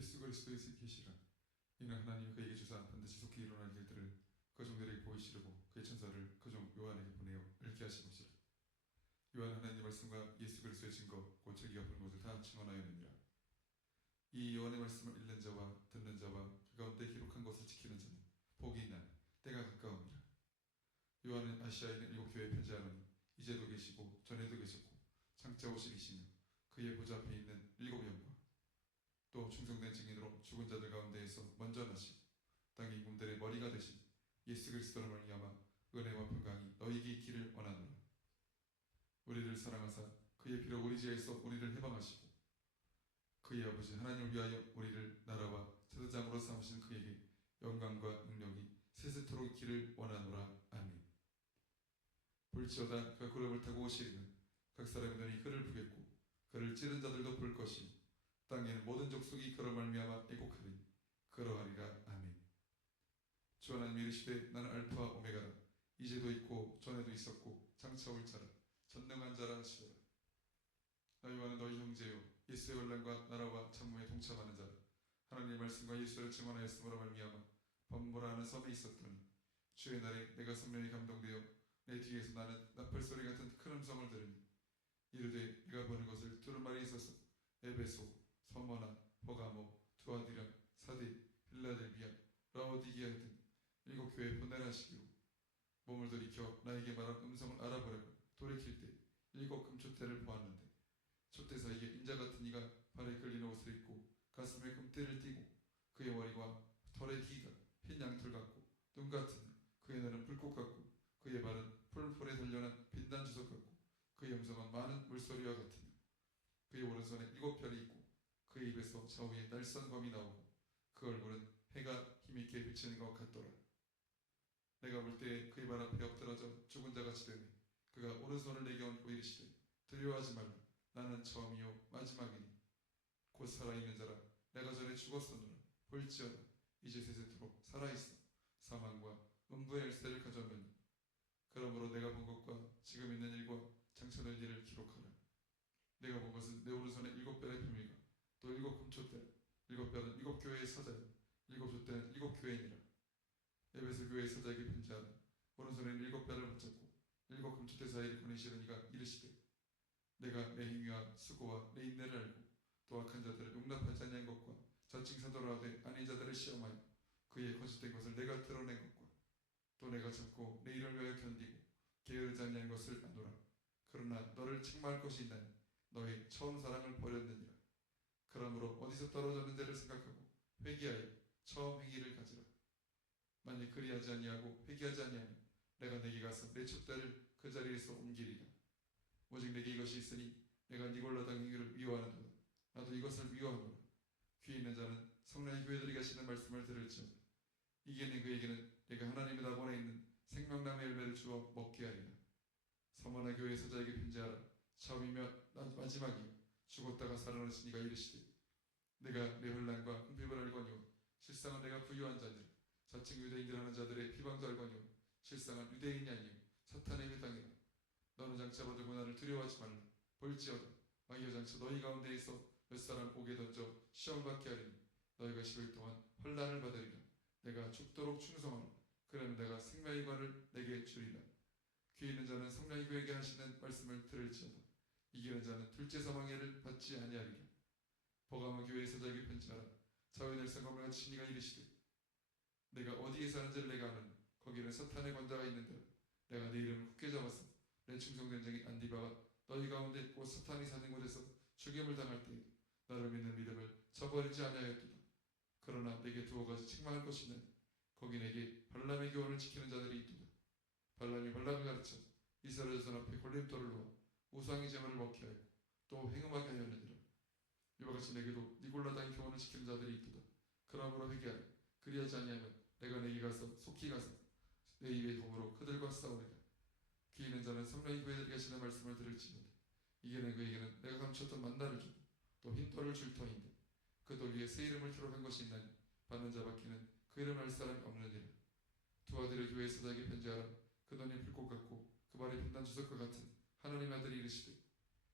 예수 그리스도의 계시라. 이는 하나님이 그에게 주사 반드시 속히 일어날 일들을 그 종들에게 보이시려고 그의 천사를 그 종 요한에게 보내어 읽게 하신 것이라. 요한 하나님의 말씀과 예수 그리스도의 증거 곧 자기가 본 것을 다 증언하였느니라. 이 요한의 말씀을 읽는 자와 듣는 자와 그 가운데 기록한 것을 지키는 자는 복이 있나니 때가 가까우니라. 요한은 아시아에 있는 7교회에 편지하노니 이제도 계시고 전에도 계셨고 장차 오시리시며 그의 보좌 앞에 있는 7영과 또 충성된 증인으로 죽은 자들 가운데에서 먼저 나시고 땅의 임금들의 머리가 되신 예수 그리스도로 말미암아 은혜와 평강이 너희에게 있기를 원하노라. 우리를 사랑하사 그의 피로 우리 죄에서 우리를 해방하시고 그의 아버지 하나님을 위하여 우리를 나라와 제사장으로 삼으신 그에게 영광과 능력이 세세토록 있기를 원하노라. 아멘. 볼지어다 그가 구름을 타고 오시리는 각 사람의 눈이 그를 보겠고 그를 찌른 자들도 볼 것이요 땅에는 모든 족속이 그로 말미암아 애곡하리니 그러하리라. 아멘. 주 하나님이 이르시되 나는 알파와 오메가라. 이제도 있고 전에도 있었고 장차 올 자라. 전능한 자라 하시더라. 나 요한은 너희 형제요 예수의 환난과 나라와 참모에 동참하는 자라. 하나님의 말씀과 예수를 증언하였으므로 말미암아 범보라 하는 섬에 있었더니 주의 날에 내가 성령에 감동되어 내 뒤에서 나는 나팔소리 같은 큰 음성을 들으니 이르되 내가 보는 것을 두루마리에 있어서 에베소, 서머나, 버가모, 두아디라, 사데, 빌라델비아, 라오디게아 등 7교회에 보내라시기로 몸을 돌이켜 나에게 말한 음성을 알아보려고 돌이킬 때 7 금촛대를 보았는데 촛대 사이에 인자 같은 이가 발에 끌리는 옷을 입고 가슴에 금띠를 띠고 그의 머리와 털의 길이가 흰 양털 같고 눈 같으며 그의 눈은 불꽃 같고 그의 발은 풀풀에 단련한 빛난 주석 같고 그의 음성은 많은 물소리와 같으며 그의 오른손에 7별이 있고 그의 입에서 좌우에 날선 검이 나오고 그 얼굴은 해가 힘있게 비치는 것 같더라. 내가 볼 때 그의 발 앞에 엎드러져 죽은 자같이 되니 그가 오른손을 내게 얹고 이르시되 두려워하지 말라. 나는 처음이요 마지막이니 곧 살아있는 자라. 내가 전에 죽었었노라. 볼지어다 이제 세세토록 살아있어 사망과 음부의 열쇠를 가졌느니 그러므로 내가 본 것과 지금 있는 일과 장차 될 일을 기록하라. 내가 본 것은 내 오른손에 7별의 표미가 또 7 금촛대라. 7별은 7교회의 사자요 7 촛대는 7교회이니라. 에베소 교회의 사자에게 편지하라. 오른손에는 7별을 붙잡고 7 금촛대 사이를 거니시는 이가 이르시되 내가 내 행위와 수고와 내 인내를 알고 또 악한 자들을 용납하지 아니한 것과 자칭 사도라 하되 아닌 자들을 시험하여 그의 거짓된 것을 내가 드러낸 것과 또 내가 참고 내 일을 위하여 견디고 게으르지 아니한 것을 아노라. 그러나 너를 책망할 것이 있나니 너의 처음 사랑을 버렸느니라. 그러므로 어디서 떨어졌는지를 생각하고 회개하여 처음 행위를 가지라. 만약 그리하지 아니하고 회개하지 아니하면 내가 내게 가서 내 촛대를 그 자리에서 옮기리라. 오직 내게 이것이 있으니 내가 니골라당 행위를 미워하는도다. 나도 이것을 미워하노라. 귀 있는 자는 성령의 교회들이 가시는 말씀을 들을지어다. 이기는 그에게는 내가 하나님의 낙원에 있는 생명나무의 열매를 주어 먹게 하리라. 서머나 교회 사자에게 편지하라. 처음이며 마지막이요 죽었다가 살아나신 이가 이르시되 내가 내 혼란과 궁핍을 알거니와 실상은 내가 부유한 자들 자칭 유대인들 하는 자들의 비방도 알거니와 실상은 유대인이 아니요 사탄의 회당이라. 너는 장차 받을 고난을 두려워하지 말라. 볼지어다 마귀가 장차 너희 가운데에서 몇 사람 옥에 던져 시험받게 하리니 너희가 10일 동안 환난을 받으리라. 내가 죽도록 충성하노라. 그러면 내가 생명의 관을 내게 주리라. 귀 있는 자는 성령이 그에게 하시는 말씀을 들을지어다. 이기는 자는 둘째 사망해를 받지 아니하리라. 버가모 교회의 사자에게 편지하라. 좌우에 날선 검을 가지신 이가 이르시되 내가 어디에 사는지를 내가 아는 거기는 사탄의 권자가 있는데 내가 내 이름을 굳게 잡아서 내 충성된 종인 안디바와 너희 가운데 곧 사탄이 사는 곳에서 죽임을 당할 때에 나를 믿는 믿음을 저버리지 아니하였도다. 그러나 내게 두어 가지 책망할 것이 있나니 거기 내게 발람의 교훈을 지키는 자들이 있도다. 발람이 발람을 가르쳐 이스라엘 자손 앞에 걸림돌을 놓아 우상의 제물을 먹게 하였고 또 행음하게 하였느니라. 이와 같이 내게도 니골라당의 교훈을 지키는 자들이 있도다. 그러므로 회개하라. 그리하지 아니하면 내가 내게 가서 속히 가서 내 입의 검으로 그들과 싸우리라. 귀 있는 자는 성령의 교회들이 하시는 말씀을 들을지어다. 이기는 그에게는 내가 감췄던 만나를 주고 또 흰 돌을 줄 터인데 그 돌 위에 새 이름을 기록한 것이 있나니 받는 자밖에는 그 이름을 알 사람이 없느니라. 두 아들의 교회의 사자에게 편지하라. 그 눈이 불꽃 같고 그 발이 빛난 주석과 같은 하나님의 아들이 이르시되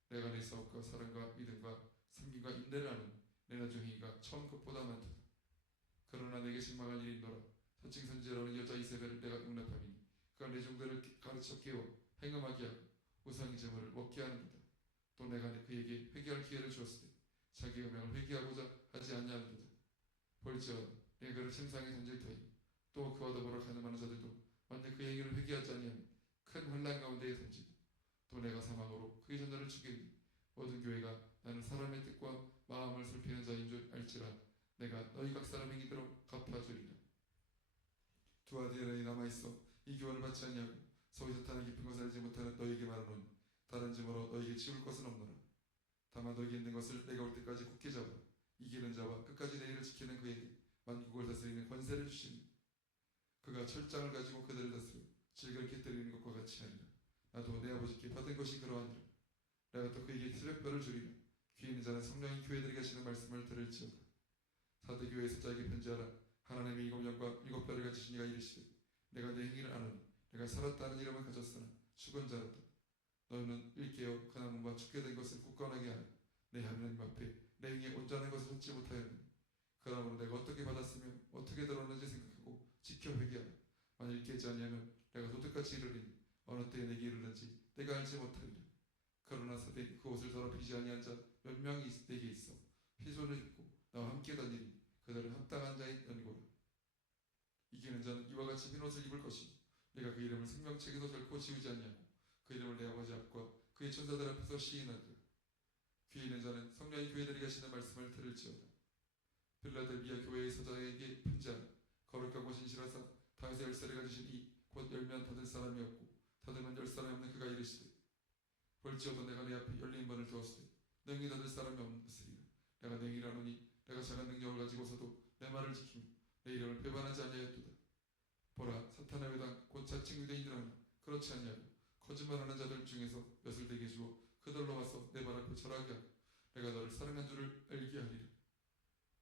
내가 내 사업과 사랑과 믿음과 섬김과 인내를 아는 내 나중이가 처음 것보다 많도다. 그러나 내게 책망할 일이 있노라. 사칭 선지자라는 여자 이세벨을 내가 용납함이니 그가 내 종들을 가르쳐 깨워 행음하게 하고 우상의 제물을 먹게 하는도다. 또 내가 그에게 회개할 기회를 주었으되 자기의 명을 회개하고자 하지 아니하는도다. 볼지어다 내가 그를 침상에 던질 터이니 또 그와 더불어 가늠하는 자들도 만약 그 행위를 회개하지 아니하면 큰 환난 가운데에 던지고 또 내가 사망으로 그의 자녀를 죽이니 모든 교회가 나는 사람의 뜻과 마음을 살피는 자인 줄 알지라. 내가 너희 각 사람 행위대로 갚아주리라. 두 아들이 남아있어 이 교훈을 받지 아니하고 서기 사탄의 깊은 것을 알지 못하는 너희에게 말하노니 다른 짐으로 너희에게 지울 것은 없노라. 다만 너희에게 있는 것을 내가 올 때까지 굳게 잡으라. 이기는 자와 끝까지 내 일을 지키는 그에게 만국을 다스리는 권세를 주시니 그가 철장을 가지고 그들을 다스려 질그를 깃들이는 것과 같이 하리라. 나도 내 아버지께 받은 것이 그러하니라. 내가 또 그에게 새벽별을 주리라. 귀 있는 자는 성령이 교회들이 가시는 말씀을 들을지어다. 사대 교회 사자에게 편지하라. 하나님의 일곱 영과 일곱 별을 가지신 이가 이르시되 내가 내 행위를 아노니 내가 살았다는 이름을 가졌으나 죽은 자였다. 너는 일깨어 그 나무와 죽게 된 것을 굳건하게 하라. 내 하나님 앞에 내 행위에 온전한 것을 찾지 못하였느니 그러므로 내가 어떻게 받았으며 어떻게 들었는지 생각하고 지켜 회개하라. 만일 깨지 아니하면 내가 도둑같이 이르리니 어느 때에 내게 이르는지 내가 알지 못하리라. 그러나 사대 그 옷을 더럽히지 아니한 자 몇 명이 내게 있어 휘손을 입고 나와 함께 다니니 그들은 합당한 자인 연고라. 이기는 자는 이와 같이 흰 옷을 입을 것이니 내가 그 이름을 생명책에서 결코 지우지 아니하고 그 이름을 내 아버지 앞과 그의 천사들 앞에서 시인하리라. 귀 있는 자는 성령이 교회들이 가시는 말씀을 들을지어다. 빌라델비아 교회의 사자에게 편지하라. 거룩하고 진실하사 다윗의 열쇠를 가지신 이 곧 열면 닫을 사람이 없고 닫으면 열 사람이 없는 그가 이르시되 볼지어도 내가 내 앞에 열린 문을 두었으되 능히 닫을 사람이 없으리라. 내가 내 일을 하노니 내가 작은 능력을 가지고서도 내 말을 지키며 내 이름을 배반하지 아니하였도다. 보라 사탄의 회당 곧 자칭 유대인이라나 그렇지 아니하고 거짓말하는 자들 중에서 몇을 되게 주어 그들로 와서 내 발 앞에 절하게 하고 내가 너를 사랑한 줄을 알게 하리라.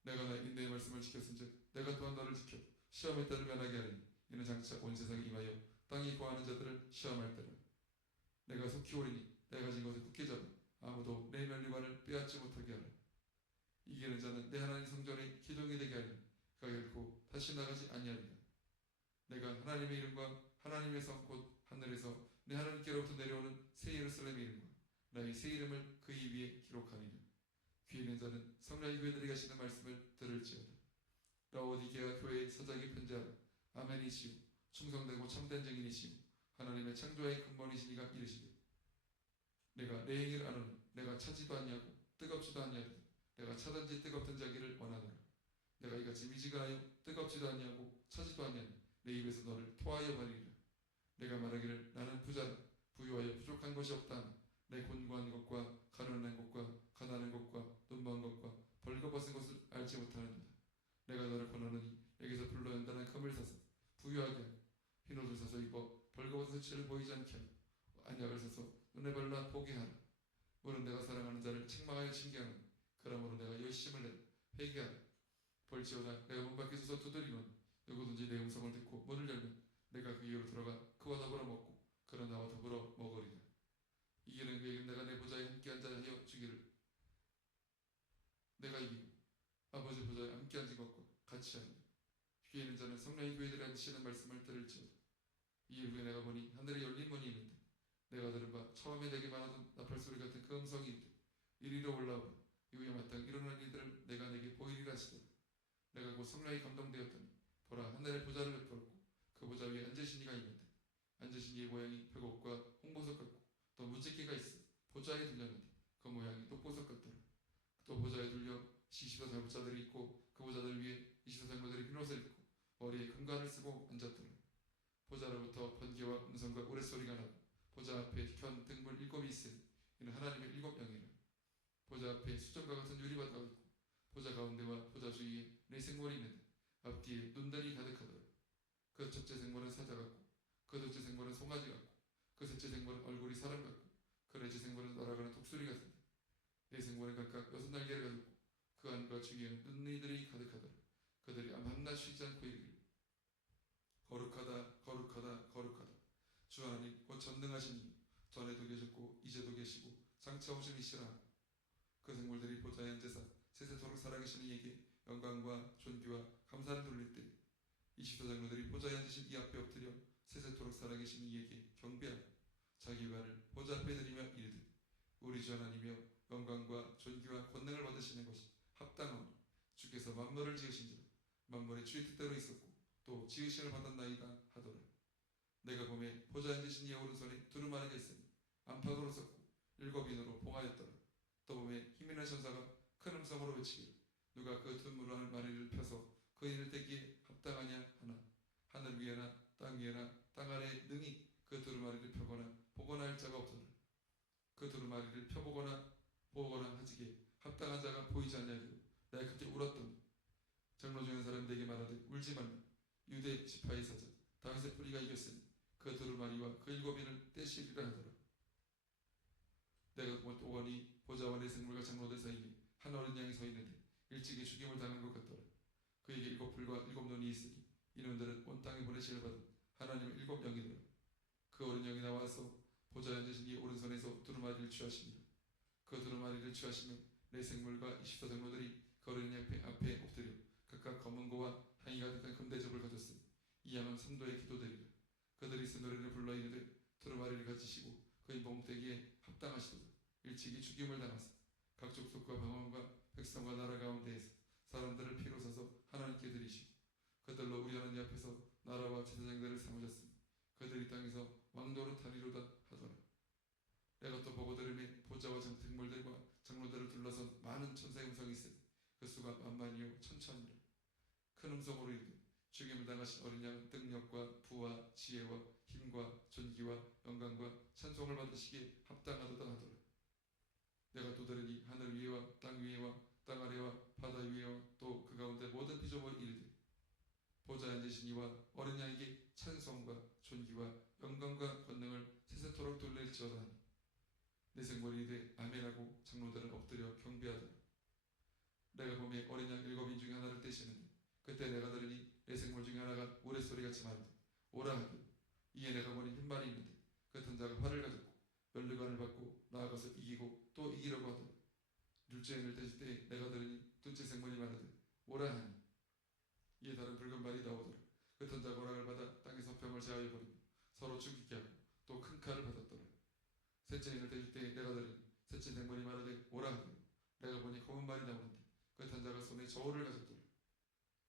내가 나의 인내의 말씀을 지켰은즉 내가 또한 너를 지켜 시험의 때를 면하게 하리니 이는 장차 온 세상에 임하여 땅에 거하는 자들을 시험할 때라. 내가 속히 오리니 내가 가진 것을 굳게 잡아 아무도 내 면류관을 빼앗지 못하게 하라. 이기는 자는 내 하나님 성전의 기둥이 되게 하리니 그가 결코 다시 나가지 아니하리라. 내가 하나님의 이름과 하나님의 성 곧 하늘에서 내 하나님께로부터 내려오는 새 예루살렘의 이름과 나의 새 이름을 그 입 위에 기록하니라. 귀 있는 자는 성령의 교회들이 가시는 말씀을 들을지어다. 라오디게아 교회의 사자에게 편지하라. 아멘이시오 충성되고 참된 증인이시오 하나님의 창조의 근본이신 이가 이르시되 내가 내 행위를 아노니 내가 차지도 아니하고 뜨겁지도 아니하리라. 내가 차든지 뜨겁든지 하기를 원하노라. 내가 이같이 미지근하여 뜨겁지도 아니하고 차지도 아니하니 내 입에서 너를 토하여 버리리라. 내가 말하기를 나는 부자다 부유하여 부족한 것이 없다. 내 곤고한 것과 가난한 것과 가난한 것과 눈먼 것과 벌거벗은 것을 알지 못하는도다. 내가 너를 권하노니 내게서 불로 연단한 금을 사서 부유하게 하고 흰옷을 사서 입어 벌거벗은 수치를 보이지 않게 하고 안약을 사서 눈에 발라 보게 하라. 물은 내가 사랑하는 자를 책망하여 징계하노니 그러므로 내가 열심을 내라 회개하라. 볼지어다 내가 문 밖에 서서 두드리노니 누구든지 내 음성을 듣고 문을 열면 내가 그에게로 들어가 그와 더불어 먹고 그는 나와 더불어 먹으리라. 이기는 그에게 내가 내 보좌에 함께 앉아 하여 주기를 내가 이기고 아버지 보좌에 함께 앉은 것과 같이 하리라. 귀 있는 자는 성령의 교회들이 앉으시는 말씀을 들을지어다. 이후에 내가 보니 하늘에 열린 문이 있는데 내가 들은 바 처음에 내게 말하던 나팔소리 같은 그 음성이 있되 이리로 올라오라. 이후에 마땅히 일어날 일들을 내가 내게 보이리라 하시더라. 내가 곧 성령에 감동되었더니 보라 하늘의 보좌를 베풀었고 그 보좌 위에 앉으신 이가 있는데 앉으신 이의 모양이 벽옥과 홍보석 같고 또 무지개가 있어 보좌에 둘렸는데 그 모양이 독보석 같더라. 또 보좌에 둘려 24장부자들이 있고 그 보좌들 위에 24장부들이 흰옷을 입고 머리에 금관을 쓰고 앉았더라. 보좌로부터 번개와 음성과 우레소리가 나고 보좌 앞에 현 등불 7이 있으니 이는 하나님의 7영이라. 보좌 앞에 수정과 같은 유리바다가 있고 보좌 가운데와 보좌 주위에 네 생물이 있는데 앞뒤에 눈들이 가득하더라. 그 첫째 생물은 사자 같고 그 둘째 생물은 송아지 같고 그 셋째 생물은 얼굴이 사람 같고 그 넷째 생물은 날아가는 독수리 같은데 네 생물은 각각 6날개를 가졌고 그 안과 주위에는 눈이들이 가득하더라. 그들이 밤낮 쉬지 않고 이르기를 거룩하다 거룩하다 거룩하다 주 하나님 곧 전능하신 이 전에도 계셨고 이제도 계시고 장차 오신 이시라. 그 생물들이 보좌에 앉으사 세세토록 살아계신 이에게 영광과 존귀와 감사를 돌릴 때 24 장로들이 보좌에 앉으신 이 앞에 엎드려 세세토록 살아계신 이에게 경배하고 자기 발을 보좌 앞에 들이며 이르되 우리 주 하나님이여 영광과 존귀와 권능을 받으시는 것이 합당하오니 주께서 만물을 지으신지라 만물이 주의 뜻대로 있었고 또 지으심을 받았나이다 하더라. 내가 보매 보좌에 앉으신 이의 오른손에 두루마리가 있으니 안팎으로 섰고 7인으로 봉하였더라. 또 보매 힘 있는 천사가 큰 음성으로 외치기를 누가 그 두루마리를 펴서 그 일을 떼기에 합당하냐 하나 하늘 위에나 땅 위에나 땅 아래에 능히 그 두루마리를 펴거나 보거나 할 자가 없더라. 그 두루마리를 펴보거나 보거나 하지기에 합당한 자가 보이지 않냐기로 내가 그때 울었더니 장로 중에 사람 내게 말하되 울지 말라 유대 지파의 사자 다윗의 뿌리가 이겼으니 그 두루마리와 그 7인을 떼시리라 하더라. 내가 또 보니 보좌와 내 생물과 장로들 사이에 한 어린 양이 서 있는데 일찍이 죽임을 당한 것 같더라. 그에게 7불과 7눈이 있으니 이놈들은 온 땅에 보내시를 받은 하나님의 7영이더라. 그 어린 영이 나와서 보좌에 앉으신 이 오른손에서 두루마리를 취하시니라. 그 두루마리를 취하시며 내 생물과 24 장로들이 그 어린 양 앞에 엎드려 각각 검은 고와 향이 가득한 금대접을 가졌으니 이 양은 선도의 기도들이라. 그들이 쓴 노래를 불러 이르되 두루마리를 가지시고 그의 몸되기에 합당하시도다. 일찍이 죽임을 당하사 각 족속과 방언과 백성과 나라 가운데에서 사람들을 피로 사서 하나님께 드리시고 그들로 우리 하나님 앞에서 나라와 제사장들을 삼으셨으니 그들이 땅에서 왕노릇하리로다 하더라. 내가 또 보고 들으니 보좌와 장택물들과 장로들을 둘러선 많은 천사의 음성이 있으니 그 수가 만만이요 천천이라. 큰 음성으로 이르되 죽임을 당하신 어린 양은 능력과 부와 지혜와 힘과 존귀와 영광과 찬송을 받으시기에 합당하도다 하더라. 내가 또 들으니 하늘 위에와 땅 위에와 땅 아래와 바다 위에와 또 그 가운데 모든 피조물이 이르되 보좌에 앉으신 이와 어린 양에게 찬송과 존귀와 영광과 권능을 세세토록 돌릴지어다 하니 내 생물이 이르되 아멘하고 장로들은 엎드려 경배하더라. 내가 보매 어린 양 7인 중에 하나를 떼시는데 그때 내가 들으니 내 생물 중에 하나가 우레소리같이 말하되 오라 하기로 이에 내가 보니 흰말이 있는데 그 탄자가 활을 가졌고 면류관을 받고 나아가서 이기고 또 이기려고 하더라. 둘째 인을 떼실 때 내가 들으니 둘째 생물이 말하되 오라 하니 이에 다른 붉은 말이 나오더라. 그 탄자가 허락을 받아 땅에서 병을 제하여 버리고 서로 죽이게 하고 또 큰 칼을 받았더라. 셋째 인을 떼실 때 내가 들으니 셋째 생물이 말하되 오라 하니 내가 보니 검은 말이 나오는데 그 탄자가 손에 저울을 가졌더라.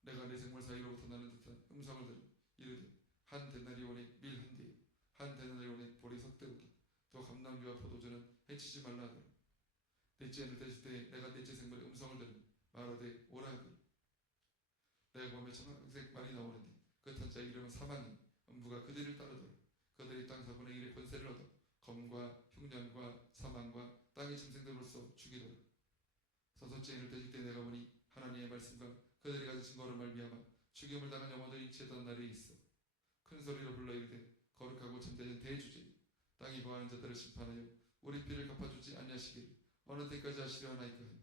내가 내 생물 사이로부터 나는 듯한 음성을 들으니 이르되 한 데나리온의 밀 한 대요 한 데나리온의 보리 석 대로다. 또 감람주와 포도주는 해치지 말라 하더라. 넷째 인을 떼실 때 내가 넷째 생물의 음성을 들으니 말하되 오라 하더라. 내가 보면 청황색 말이 나오는데 그 탄자의 이름은 사망이니 음부가 그들을 따르더라. 그들이 땅 4분의 1의 권세를 얻어 검과 흉년과 사망과 땅의 짐승들로서 죽이더라. 서섯째 인을 떼실 때 내가 보니 하나님의 말씀과 그들이 가진 증거로 말미암아 죽임을 당한 영혼들이 인치했던 날이 있어 큰 소리로 불러 이르되 거룩하고 참되는 대주제 땅이 거하는 자들을 심판하여 우리 피를 갚아주지 아니하시기를 어느 때까지 하시려 하나이까 하니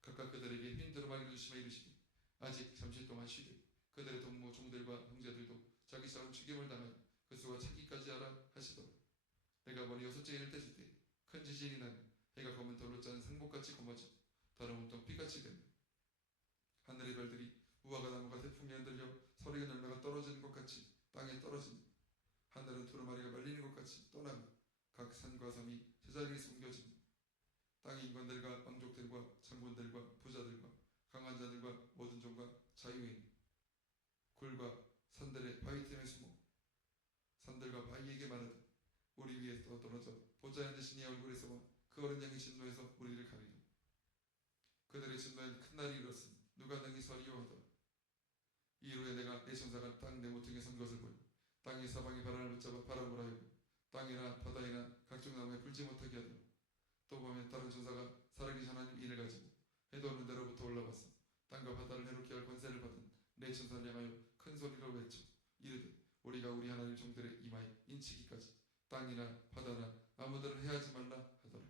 각각 그들에게 흰 두루마리를 주시며 이르시되 아직 잠시 동안 쉬되 그들의 동무 종들과 형제들도 자기 싸움 죽임을 당하여 그 수가 차기까지 하라 하시더라. 내가 보니 여섯째 인을 떼실 때 큰 지진이 나며 해가 검은 털로 짠 상복같이 검어져 다른 온통 피같이 되며 하늘의 별들이 우화가 나무가 태풍에 흔들려 서리가 열매가 떨어지는 것 같이 땅에 떨어지며 하늘은 두루마리가 말리는 것 같이 떠나고 각 산과 섬이 제자리에 숨겨지며 땅의 인간들과 왕족들과 장군들과 부자들과 강한 자들과 모든 종과 자유인 굴과 산들의 바위 틈에 숨어 산들과 바위에게 말하되 우리 위에서 떨어져 보좌에 앉으신 이의 얼굴에서와 그 어린 양의 진노에서 우리를 가리려. 그들의 진노엔 큰 날이 이르렀으니 누가 능히 서리요 하더라. 이후에 내가 내 천사가 땅 내 모퉁이에 선 것을 보니 땅의 사방이 바람을 붙잡아 바람을 하여 땅이나 바다이나 각종 나무에 불지 못하게 하더라. 또 보면 다른 천사가 살아계신 하나님 인을 가지고 해도 없는 데로부터 올라와서 땅과 바다를 해롭게 할 권세를 받은 내 천사를 향하여 큰 소리로 외쳐 이르되 우리가 우리 하나님 종들의 이마에 인치기까지 땅이나 바다나 아무데나 해하지 말라 하더라.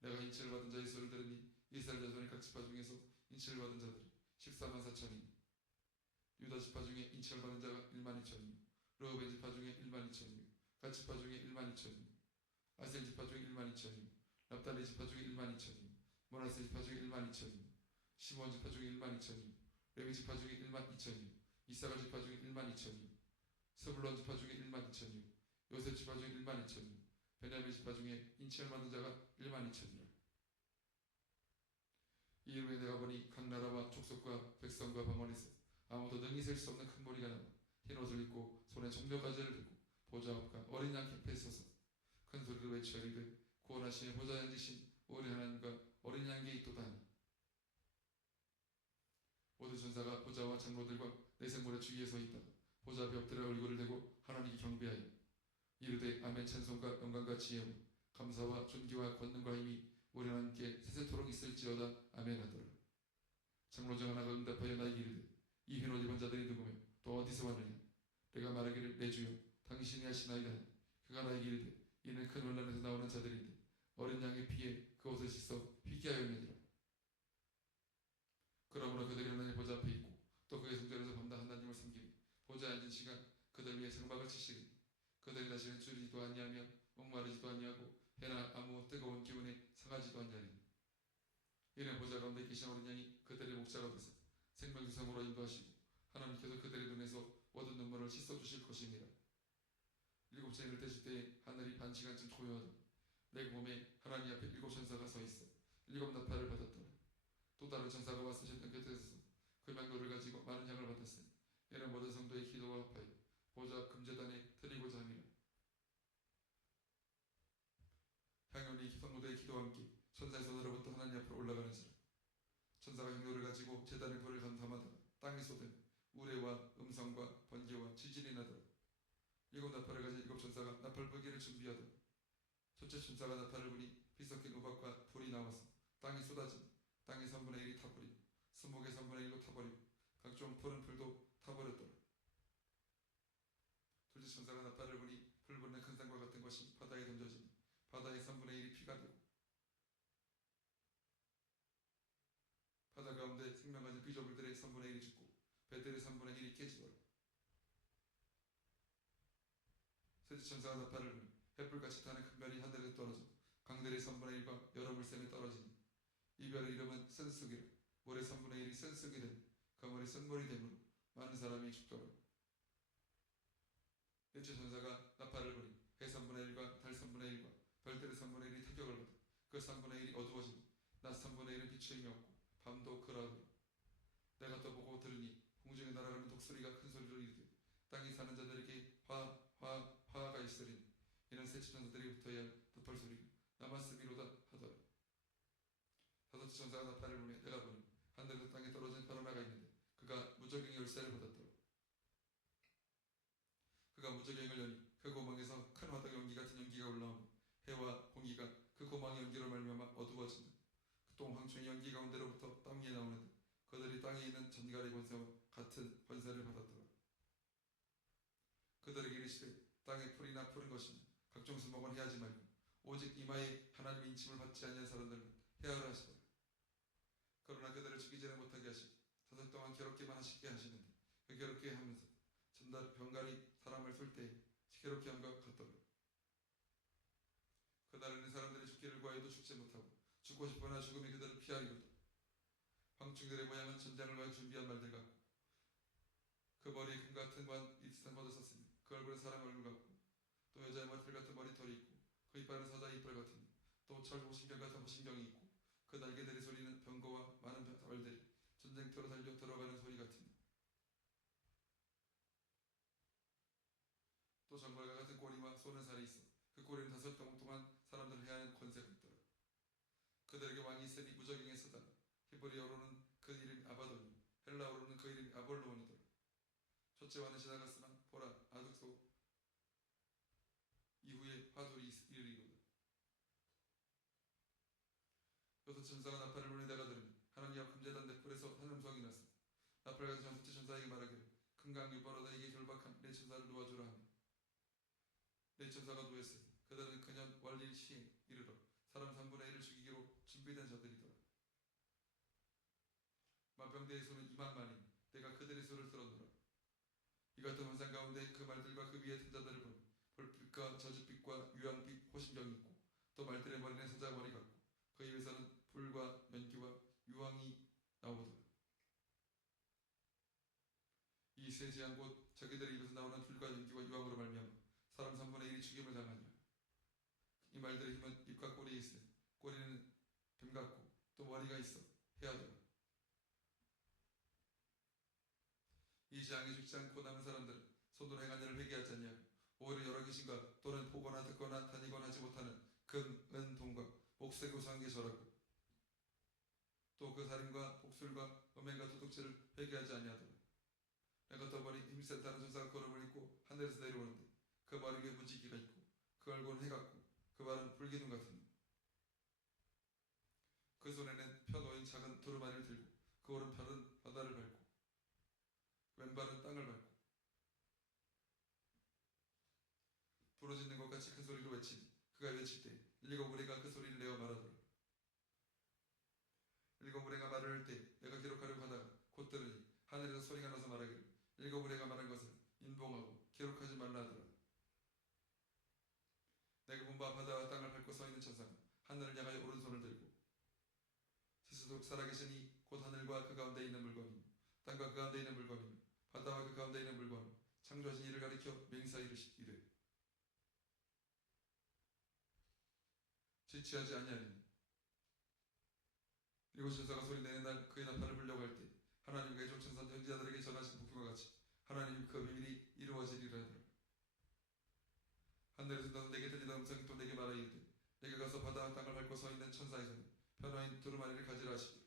내가 인치를 받은 자의 수를 들으니 이스라엘 자손의 각 지파 중에서 인치를 받은 자들이 14만 4천이니 유다 지파 중에 인치를 받은 자가 1만 2천이며 르우벤 지파 중에 1만 2천이며 갓 지파 중에 1만 2천이며 아셀 지파 중에 1만 2천이며 납달리 지파 중에 1만 2천이며 므낫세 지파 중에 1만 2천이며 시므온 지파 중에 1만 2천이요 레위 지파 중에 1만 2천이요 이사갈 지파 중에 1만 2천이요 스불론 지파 중에 1만 2천이요 요셉 지파 중에 1만 2천이요 베냐민 지파 중에 인치를 만든 자가 1만 2천이라. 이 후에 내가 보니 각 나라와 족속과 백성과 방언에서 아무도 능히 셀 수 없는 큰 무리가 나와 흰 옷을 입고 손에 종려가지를 들고 보좌 앞과 어린 양 곁에 서서 큰 소리로 외쳐 이르되 구원하시는 보좌에 앉으신 우리 하나님과 어린 양에게 있도다 하니 모든 천사가 보좌와 장로들과 내생물의 주위에 서 있다가 보좌 앞에 엎드려 얼굴을 대고 하나님께 경배하여 이르되 아멘 찬송과 영광과 지혜와 감사와 존귀와 권능과 힘이 우리 하나님께 세세토록 있을지어다 아멘 하더라. 장로 중 하나가 응답하여 나에게 이르되 이 흰 옷 입은 자들이 누구며 또 어디서 왔느냐. 내가 말하기를 내 주여 당신이 하시나이다. 그가 나에게 이르되 이는 큰 혼란에서 나오는 자들인데 어린 양의 피에 그 옷을 씻어 희게 하였느니라. 그러므로 그들이 하나님 보좌 앞에 있고 또 그의 성전에서 밤낮 하나님을 섬기며 보좌에 앉은 시간 그들 위에 장막을 치시리니 그들이 다시는 줄이지도 아니하며 목마르지도 아니하고 해나 아무 뜨거운 기운에 상하지도 아니하리니 이는 보좌 가운데 계신 어린 양이 그들의 목자가 되사 생명주성으로 인도하시고 하나님께서 그들의 눈에서 모든 눈물을 씻어주실 것입니다. 일곱째 해를 떼실 때에 하늘이 반 시간쯤 조용하더라. 내 몸에 하나님 앞에 일곱 천사가 서 있어 일곱 나팔을 받았더라. 또 다른 천사가 와서 제 곁에 서서 그 명도를 가지고 많은 향을 받았으니 이는 모든 성도의 기도와 합하여 보좌 앞 금제단에 드리고자 함이라. 향연이 성도의 기도와 함께 천사의 손으로부터 하나님 앞으로 올라가는지라. 천사가 향료를 가지고 제단의 불을 담아다가 땅에 쏟으며 우레와 음성과 번개와 지진이 나더라. 일곱 나팔을 가진 일곱 천사가 나팔 불기를 준비하더라. 첫째 천사가 나팔을 부니 피 섞인 우박과 불이 나와서 땅에 쏟아지며 땅의 3분의 1이 타버리고 수목의 3분의 1로 타버리고 각종 푸른 풀도 타버렸더라. 둘째 천사가 나팔을 부니 불 붙는 큰 산과 같은 것이 바다에 던져지며 바다의 3분의 1이 피가 되고 바다 가운데 생명 가진 피조물들의 3분의 1이 죽고 배들의 3분의 1이 깨지더라. 셋째 천사가 나팔을 부니 햇불같이 타는 큰 별이 하늘에서 떨어져 강들의 3분의 1과 여러 물샘에 떨어지니 이 별의 이름은 쓴쑥이라. 물의 3분의 1이 쓴쑥이 되니 그 물이 쓴물이 되므로 많은 사람이 죽더라. 넷째 천사가 나팔을 부니 해 3분의 1과 달 3분의 1과 별들의 3분의 1이 타격을 받아 그 3분의 1이 어두워지니 낮 3분의 1은 비추임이 없고 밤도 그러하더라. 내가 또 보고 들으니 공중에 날아가는 독수리가 큰 소리로 이르되 땅에 사는 자들에게 화가 있으리니 이는 셋째 천사들이 붙어야 할 나팔 소리가 남았음이로다 하더라. 다섯째 천사가 나팔을 부니 내가 보니 하늘에서 땅에 떨어진 바나나가 있는데 그가 무저갱의 열쇠를 받았더라. 그가 무저갱을 여니 그 고망에서 큰 화덕 연기 같은 연기가 올라오며 해와 공기가 그 고망의 연기로 말미암아 어두워진다. 그 똥 황초의 연기 가운데로부터 땀이 나오는데 그들이 땅에 있는 전갈의 권세와 같은 권세를 받았더라. 그들에게 이르시되 땅에 풀이나 푸른 것이나 각종 수목은 해하지 말고 오직 이마에 하나님의 인침을 받지 아니한 사람들은 해하라 하시더라. 그러나 그들을 죽이지는 못하게 하시고 사흘 동안 괴롭게만 하시게 하시는데 그 괴롭게 하면서 전달 병갈이 사람을 쏠 때 괴롭게 한 것 같더라. 그날에는 사람들이 죽기를 구하여도 죽지 못하고 죽고 싶거나 죽음이 그들을 피하리로다. 황충들의 모양은 전장을 위하여 준비한 말들 같고 그 머리에 금 같은 관 비슷한 것을 썼으며 그 얼굴은 사람 얼굴 같고 또 여자의 머리털 같은 머리털이 있고 그 이빨은 사자의 이빨 같으며 또 철 호신경 같은 호신경이 있고 그 날개들의 소리는 병거와 많은 벌들이 전쟁터로 달려 들어가는 소리 같으며 또 정갈과 같은 꼬리와 쏘는 살이 있어 그 꼬리는 5동 동안 사람들을 해하는 권세가 있더라. 그들에게 왕이 있으니 무저갱에 서다. 히브리어로는 그 이름이 아바돈이요 헬라어로는 그 이름이 아볼로온이더라. 첫째 왕은 지나갔으나 보라 아직도 이후에 화돌이 이르리로다. 여섯 천사가 나팔을 불니 내가 들으니 하나님 앞 금제단 넷불에서 한 음성이 났어. 나팔 가진 첫째 천사에게 말하기를 큰 강 유바로 나에게 결박한 내 천사를 놓아주라 하며 내 천사가 누웠으니 그들은 그년 월일 시에 이르러 사람 3분의 1을 죽이기로 준비된 자들이더라. 만병대의 수는 2만 만이니 내가 그들의 수를 들었노라. 이 같은 환상 가운데 그 말들과 그 위에 천자들을 보니 불빛과 저주빛과 유황빛 호신경이 있고 또 말들의 머리는 사자 머리 같고 그 입에서는 불과 연기와 유황이 나오더라. 세지한 곳 자기들의 입에서 나오는 불과 연기와 유황으로 말미암아 사람 3분의 1이 죽임을 당하니라. 이 말들의 힘은 입과 꼬리에 있으니 꼬리는 뱀 같고 또 머리가 있어 해하더라. 이 재앙에 죽지 않고 남은 사람들은 손으로 행한 일을 회개하지 아니하고 오히려 여러 귀신과 또는 보거나 듣거나 다니거나 하지 못하는 금, 은, 돈과 목수에게 우상한 게 절하고 또 그 살인과 복술과 음행과 도둑질을 회개하지 아니하더라. 내가 또 보니 힘센 다른 천사가 걸음을 입고 하늘에서 내려오는데 그 머리 위에 무지개가 있고 그 얼굴은 해 같고 그 발은 불기둥 같으니 그 손에는 펴놓인 작은 두루마리를 들고 그 오른팔은 바다를 밟고 왼발은 땅을 밟고 부러지는 것 같이 큰 소리로 외치니 그가 외칠 때 일곱 무리가 그 소리를 내어 말하더라. 일곱 무리가 말을 할 때 내가 기록하려고 하다가 곧 들으니 하늘에서 소리가 나서 말하기를 일곱 무리가 말한 것을 인봉하고 기록하지 말라 하더라. 내가 본 바 바다와 땅을 밟고 서 있는 천사는 하늘을 향하여 오른손을 들고 스스로 살아계시니 곧 하늘과 그 가운데 있는 물건이며 땅과 그 가운데 있는 물건이며 바다와 그 가운데 있는 물건 창조하신 이를 가리켜 맹세하 이르시기를 지체하지 아니하리니 일곱 천사가 소리내는 날 그의 나팔을 불려고 할 때 하나님과 이족 천사 형제자들에게 전하신 복음과 같이 하나님 그 비밀이 이루어지리라 하더라. 하늘에서 나도 내게 들리는 음성이 또 내게 말하 이르되 내가 가서 바다와 땅을 밟고 서 있는 천사의 손에 펴놓인 두루마리를 가지라 하시기를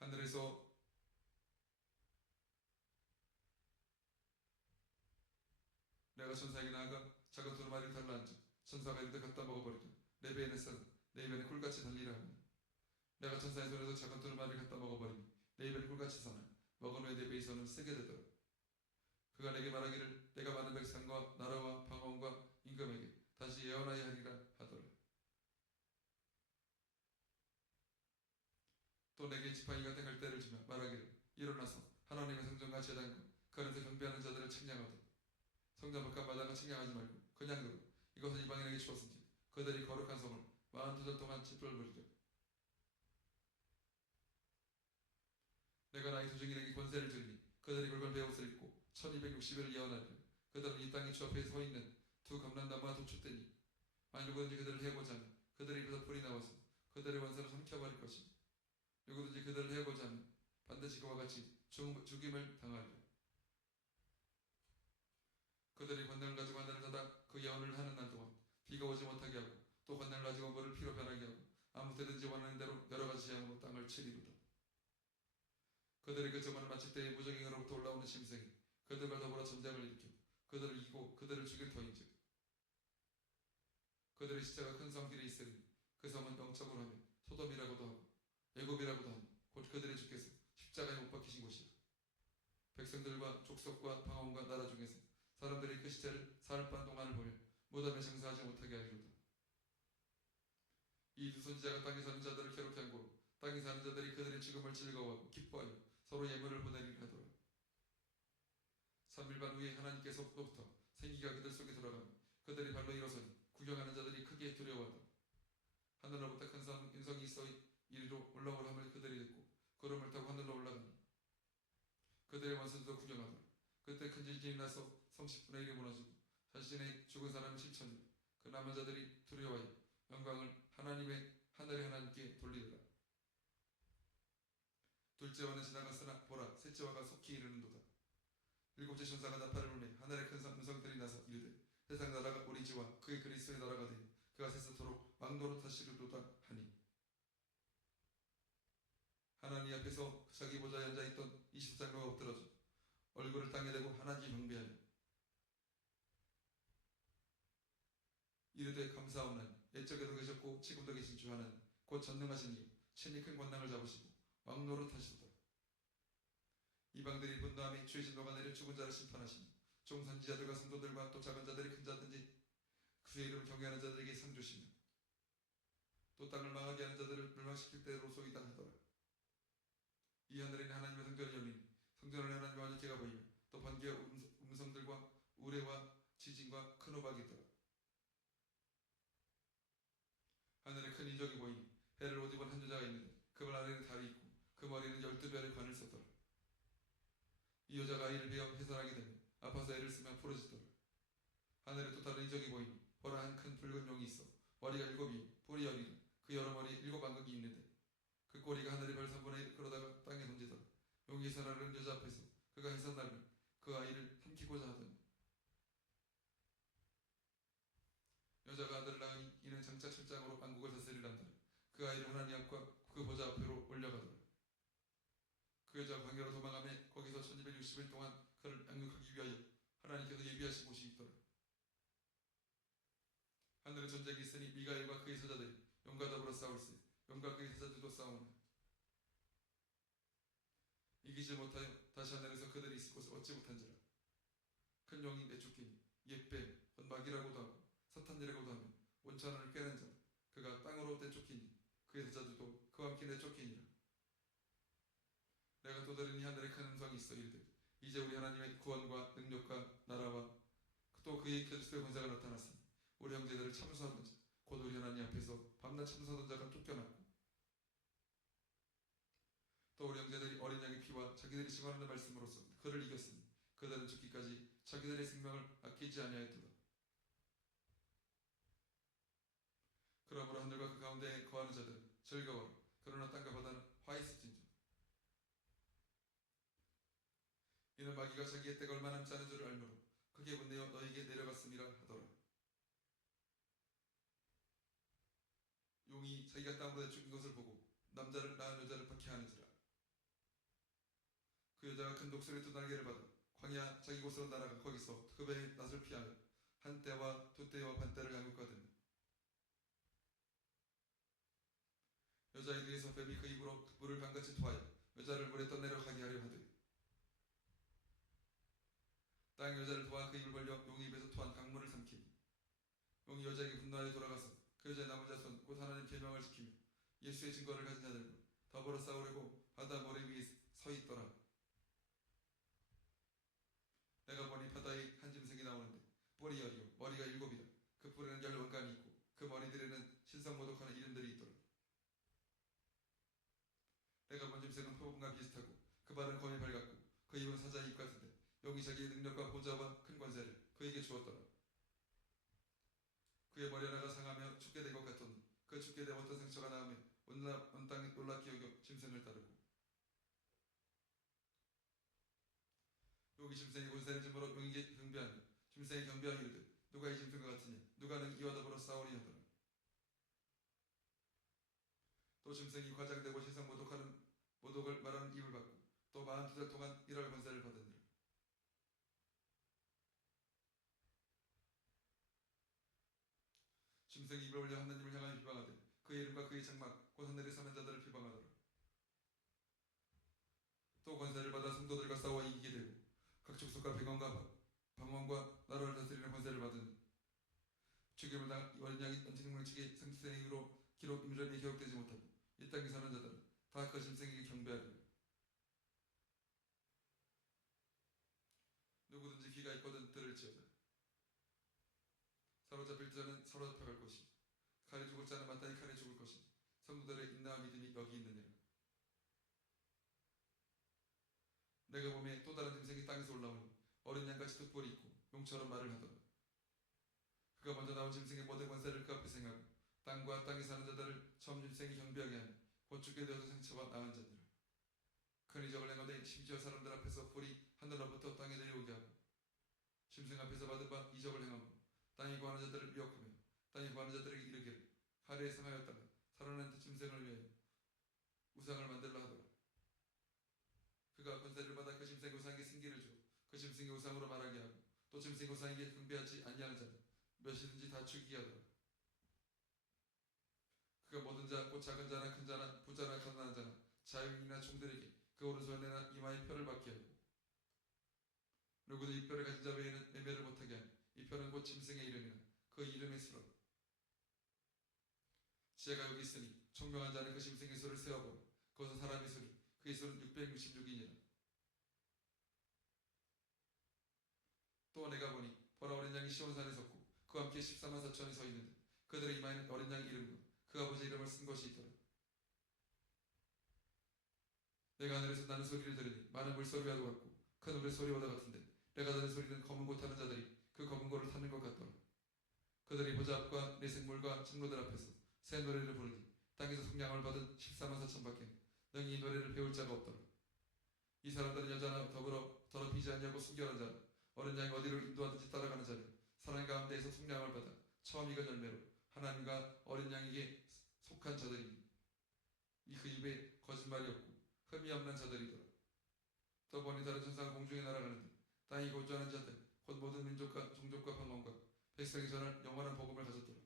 하늘에서 내가 천사에게 나아가 작은 두루마리를 달라 앉아 천사가 이르되 갖다 먹어버리되 내 배에 냈사는 내 입에는 꿀같이 달리라 하며 내가 천사의 손에서 작은 두루마리를 갖다 먹어버리니 내 입에는 꿀같이 사나 먹은 후에 내 배에서는 쓰게 되더라. 그가 내게 말하기를 내가 많은 백성과 나라와 방언과 임금에게 다시 예언하여 하리라 하더라. 또 내게 지팡이 같은 갈대를 주며 말하기를 일어나서 하나님의 성전과 제단과 그 안에서 경배하는 자들을 측량하되 성전 바깥 마당을 측량하지 말고 그냥 들어 이것은 이방인에게 주었은지 그들이 거룩한 성을 42절 동안 짓밟으리라. 내가 나의 조정인에게 권세를 주리니 그들이 굵은 베옷을 입고 1260일을 예언하리라. 그들은 이 땅의 주 앞에 서 있는 두 감람나무와 도축대니 만일 누구든지 그들을 해보자 하면 그들의 입에서 불이 나와서 그들의 원수를 삼켜버릴 것이니 누구든지 그들을 해보자 하면 반드시 그와 같이 죽임을 당하리라. 그들이 권능을 가지고 하늘을 닫아 그 예언을 하는 날 동안 비가 오지 못하게 하고 또 권능을 가지고 물을 피로 변하게 하고 아무 때든지 원하는 대로 여러 가지 재앙으로 땅을 치리로다. 그들이 그 저만을 마칠 때에 무적행으로부터 올라오는 짐승이 그들과 더불어 전쟁을 일으켜 그들을 이기고 그들을 죽일 터인즉 그들의 시체가 큰 성 길에 있으니 그 성은 영적으로 하면 소돔이라고도 하고 애굽이라고도 하니 곧 그들의 주께서 십자가에 못 박히신 곳이라. 백성들과 족속과 방언과 나라 중에서 사람들이 그 시체를 사흘반 동안을 보며 무덤에 장사하지 못하게 하리로다. 이 두 선지자가 땅에 사는 자들을 괴롭게 한 고로 땅에 사는 자들이 그들의 죽음을 즐거워하고 기뻐하여 서로 예물을 보내리라 하더라. 3일 반 후에 하나님께서부터 생기가 그들 속에 들어가며 그들이 발로 일어서니 구경하는 자들이 크게 두려워하다. 하늘로부터 큰 인성이 있어 이리로 올라오라 함을 그들이 듣고 구름을 타고 하늘로 올라가니 그들의 원수들도 구경하더라. 그때 큰 지진이 나서 성 10분의 1이 무너지고 자신의 죽은 사람은 7천이라. 그 남은 자들이 두려워하여 영광을 하늘의 하나님께 돌리더라. 둘째와는 지나갔으나 보라 셋째와가 속히 이르는도다. 일곱째 천사가 나팔을 불매 하늘의 큰 음성들이 나서 이르되 세상 나라가 우리 지와 그의 그리스도의 나라가 되니 그가 세세토록 왕노로 타시리로다 하니 하나님 앞에서 자기 보좌에 앉아있던 24장로가 엎드러져 얼굴을 땅에 대고 하나님 경배하며 이르되 감사하오나니 옛적에도 계셨고 지금도 계신 주 하나님 곧 전능하신 이요 친히 큰 권능을 잡으시고 왕노릇 하시도다. 이방들이 분노함이 주의 진노가 내려 죽은 자를 심판하시니 종선지자들과 성도들과 또 작은 자들이 큰 자든지 그의 이름을 경외하는 자들에게 상 주시며 또 땅을 망하게 하는 자들을 멸망시킬 때로소이다 하더라. 이 하늘에는 하나님의 성전이 열리니 성전을 하나님의 완전케가 보이며 또 번개와 음성들과 우레와 지진과 큰 호박이 있더라. 하늘에 큰 인적이 보이니 해를 옷 입은 한 여자가 있는데 그 발 아래에는 달이 있고 그 머리에는 12별의 관을 썼더라. 이 여자가 아이를 베어 해산하게 되면 아파서 애를 쓰면 부러지더라. 하늘에 또 다른 이적이 보이니 보라 한 큰 붉은 용이 있어 머리가 7이요 뿔이 10이라. 그 여러 머리에 7안각이 있는데 그 꼬리가 하늘의 별 3분의 1 끌어다가 땅에 던지더라. 용이 해산하려는 여자 앞에서 그가 해산하면 그 아이를 삼키고자 하더니 여자가 아들을 낳으니 이는 장차 철장으로 왕국을 다스리란다. 그 아이를 하나님 앞과 그 보좌 앞으로 올려가더라. 그 여자가 광야로 도망하며 거기서 1260일 동안 그를 양육하기 위하여 하나님께서 예비하신 곳이 있더라. 하늘에 전쟁이 있으니 미가엘과 그의 사자들이 용과 더불어 싸울세. 용과 그의 사자들도 싸우나 이기지 못하여 다시 하늘에서 그들이 있을 곳을 얻지 못한지라. 큰 용이 내쫓기니 옛뱀 헌막이라고도 하고 사탄이라고도 하며 온천을 꿰는 자 그가 땅으로 내쫓기니 그의 사자들도 그와 함께 내쫓기니라. 내가 또 들으니 하늘에 큰 음성이 있어 이르되 이제 우리 하나님의 구원과 능력과 나라와 또 그의 그리스도의 권세가 나타났으니 우리 형제들을 참수하던 자 곧 우리 하나님 앞에서 밤낮 참수하던 자가 쫓겨났고 또 우리 형제들이 어린 양의 피와 자기들이 증언하는 말씀으로써 그를 이겼으니 그들은 죽기까지 자기들의 생명을 아끼지 아니하였도다. 그러므로 하늘과 그 가운데에 거하는 자들은 즐거워라. 그러나 땅과 바다는 화 있을진저. 이는 마귀가 자기의 때가 얼마 남지 않은 줄을 알므로 크게 분내어 너희에게 내려갔음이라 하더라. 용이 자기가 땅으로 내쫓긴 것을 보고 남자를 낳은 여자를 박해하는지라. 그 여자가 큰 독수리 2날개를 받아 광야 자기 곳으로 날아가 거기서 그배의 낯을 피하여 한 때와 2때와 반때를 양육하더니 여자의 귀에서 뱀이 그 입으로 물을 강같이 토하여 여자를 물에 떠내려가게 하려 하되 땅이 여자를 도와 그 입을 벌려 용의 입에서 토한 강물을 삼키니 용이 여자에게 분노하여 돌아가서 그 여자의 남은 자손 곧 하나님 계명을 지키며 예수의 증거를 가진 자들과 더불어 싸우려고 바다 모래 위에 서 있더라. 내가 보니 바다에 한 짐승이 나오는데 뿔이 10이요 머리가 7이라. 그 뿔에는 10원간이 있고 그 머리들에는 신성모독하는 이름들이 있더라. 내가 본 짐승은 표범과 비슷하고 그 발은 검이 밝았고 그 입은 사자의 입 같은데 용이 자기의 능력과 보좌와 큰 권세를 그에게 주었더라. 그의 머리 하나가 상하며 죽게 된 것 같더니 그 죽게 된 어떤 상처가 나오며 온 땅이 놀랍게 여겨 짐승을 따르고 용이 짐승의 권세를 짐으로 용에게 경배하며 짐승의 경배하여 이르되 누가 이 짐승과 같으냐 누가 능 이와 더불어 싸우리 하더라. 또 짐승이 과장되고 세상 모독을 말하는 입을 받고 또 42달 동안 일할 권세를 받으니라. 짐승이 입을 벌려 하나님을 향하여 비방하되 그의 이름과 그의 장막 곧 하늘에 사는 자들을 비방하더라. 또 권세를 받아 성도들과 싸워 이기게 되고 각 족속과 방언과 나라를 다스리는 권세를 받으니 죽임을 당한 어린 양이 생명책의 생수의 힘으로 기록 임전에 기록되지 못하고 이 땅에 사는 자들은 다 그 짐승에게 경배하리라. 누구든지 귀가 있거든 들을지어다. 사로잡힐 자는 사로잡혀갈 것이 칼에 죽을 자는 마땅히 칼에 죽을 것이 성도들의 인내와 믿음이 여기 있느니라. 내가 보매 또 다른 짐승이 땅에서 올라오니 어린 양같이 득볼이 있고 용처럼 말을 하더라. 그가 먼저 나온 짐승의 모든 권세를 그 앞에 생하고 땅과 땅에 사는 자들을 처음 짐승이 경배하게 하며 곧 죽게 되어서 상처와 나은 자니라. 큰 이적을 행하되 심지어 사람들 앞에서 불이 하늘로부터 땅에 내려오게 하고 짐승 앞에서 받은 바 이적을 행하고 땅에 구하는 자들을 미혹하며 땅에 구하는 자들에게 이르기를 하루에 상하였다가 살아난 짐승을 위하여 우상을 만들라 하더라. 그가 권세를 받아 그 짐승의 우상에게 승기를 주어 그 짐승의 우상으로 말하게 하고 또 짐승의 우상에게 경배하지 아니하는 자는 몇이든지 다 죽이게 하더라. 그가 모든 자 곧 작은 자나 큰 자나 부자나 가난한 자나 자유인이나 종들에게 그 오른손에나 이마에 표를 받게 하고 누구도 이 표를 가진 자 외에는 매매를 못하게 하니 이 표는 곧 짐승의 이름이나 그 이름의 수라. 지혜가 여기 있으니 총명한 자는 그 짐승의 수를 세어보라. 그것은 사람의 수니 그의 수는 666이니라. 또 내가 보니 보라 어린 양이 시온산에 섰고 그와 함께 14만 4천이 서 있는데 그들의 이마에는 어린 양의 이름과 그 아버지 이름을 쓴 것이 있더라. 내가 하늘에서 나는 소리를 들으니 많은 물소리와도 같고 큰 우레소리보다 같은데 내가 들은 소리는 검은 고 타는 자들이 그 검은 고를 타는 것 같더라. 그들이 보좌 앞과 내 생물과 장로들 앞에서 새 노래를 부르니 땅에서 속량을 받은 14만 4천밖에 능히 이 노래를 배울 자가 없더라. 이 사람들은 여자나 더럽히지 않냐고 순결한 자라 어린 양이 어디로 인도하든지 따라가는 자라 사랑 가운데에서 속량을 받아 처음 익은 열매로 하나님과 어린 양에게 속한 자들이니 그 입에 거짓말이 없고 흠이 없는 자들이더라. 또 보니 다른 천사가 공중에 날아가는데 땅이 거주하는 자들 곧 모든 민족과 종족과 방언과 백성이 전할 영원한 복음을 가졌더라.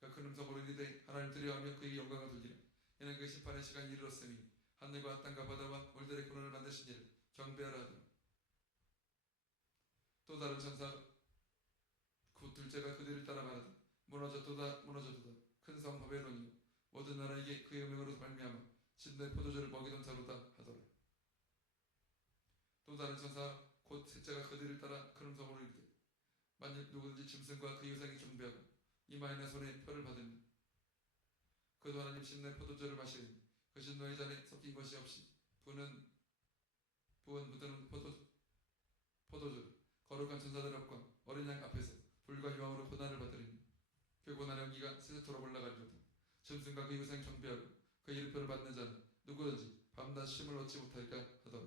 그가 큰 음성으로 이르되 하나님 두려워하며 그에게 영광을 돌리라. 이는 그 심판의 시간이 이르렀으니 하늘과 땅과 바다와 물들의 근원을 만드신 이를 경배하라 하더라. 또 다른 천사 그 둘째가 그 뒤를 따라 말하되 무너졌도다 무너졌도다 큰 성 바벨론이요 모든 나라에게 그의 음행으로 말미암아 진노의 포도주를 먹이던 자로다 하더라. 또 다른 천사 곧 셋째가 그 뒤를 따라 큰 음성으로 이르되 만일 누구든지 짐승과 그 유상에 경배하고 이마에나 손에 표를 받으면 그도 하나님 진노의 포도주를 마시리니 그 진노의 잔에 섞인 것이 없이 부은 묻은 포도주 거룩한 천사들 앞과 어린 양 앞에서 불과 유황으로 고난을 받으리니 그 고난의 연기가 세세토록 올라가리로다. 짐승과 그 유상에 경배하고 그 이름표를 받는 자는 누구든지 밤낮 쉼을 얻지 못할까 하더라.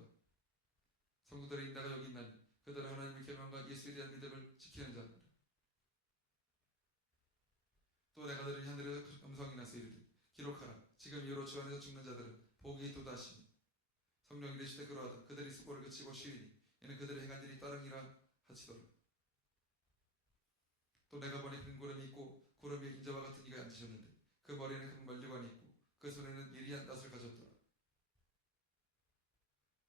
성도들의 인다가 여기 있나니 그들은 하나님의 계명과 예수에 대한 믿음을 지키는 자니라. 또 내가 들은 하늘에서 음성이 나서 이르되 기록하라. 지금 이후로 주 안에서 죽는 자들은 복이 있도다 하시니 성령이 이르시되 그러하다. 그들이 수고를 그치고 쉬리니 이는 그들의 행한 일이 따릉이라 하시더라. 또 내가 보니 큰 구름이 있고 구름 위에 인자와 같은 이가 앉으셨는데 그 머리에는 큰 면류관이 있고 그 손에는 예리한 낫을 가졌더라.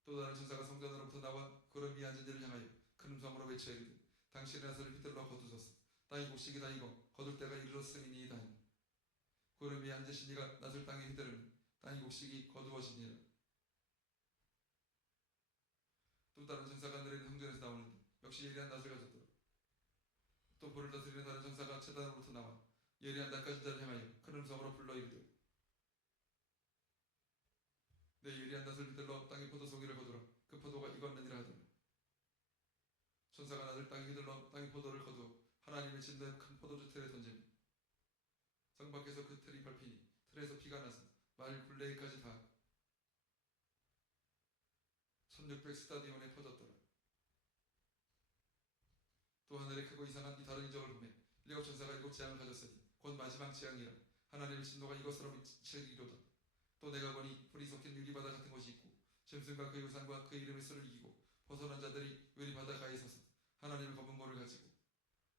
또 다른 천사가 성전으로부터 나와 구름 위에 앉은 이를 향하여 큰 음성으로 외쳐 이르되 당신의 낫을 휘둘러 거두소서. 땅이 곡식이다 이거 거둘 때가 이르렀으니이다. 구름 위에 앉으신 이가 낫을 땅에 휘두르면 땅이 곡식이 거두어지니라. 또 다른 천사가 내리는 성전에서 나오는데 역시 예리한 낫을 가졌더라. 또 불을 다스리는 다른 천사가 제단으로부터 나와 예리한 낫 가진 자를 향하여 큰 음성으로 불러 이르되 내 예리한 낫을 휘둘러 땅에 포도 송이를 거두라. 그 포도가 익었느니라 하더라. 천사가 낫을 땅에 휘둘러 땅에 포도를 거두어 하나님의 진노의 큰 포도주 틀에 던지며 성 밖에서 그 틀이 밟히니 틀에서 피가 나서 말 굴레까지 다 1600 스타디온에 퍼졌더라. 또 하늘에 크고 이상한 이 다른 이적을 보매 일곱 천사가 일곱 재앙을 가졌으니 곧 마지막 재앙이라. 하나님의 진노가 이것으로 미치리로다. 또 내가 보니 불이 섞인 유리바다 같은 것이 있고 짐승과 그 유산과 그 이름의 수를 이기고 벗어난 자들이 유리바다 가에 서서 하나님의 검은 고를 가지고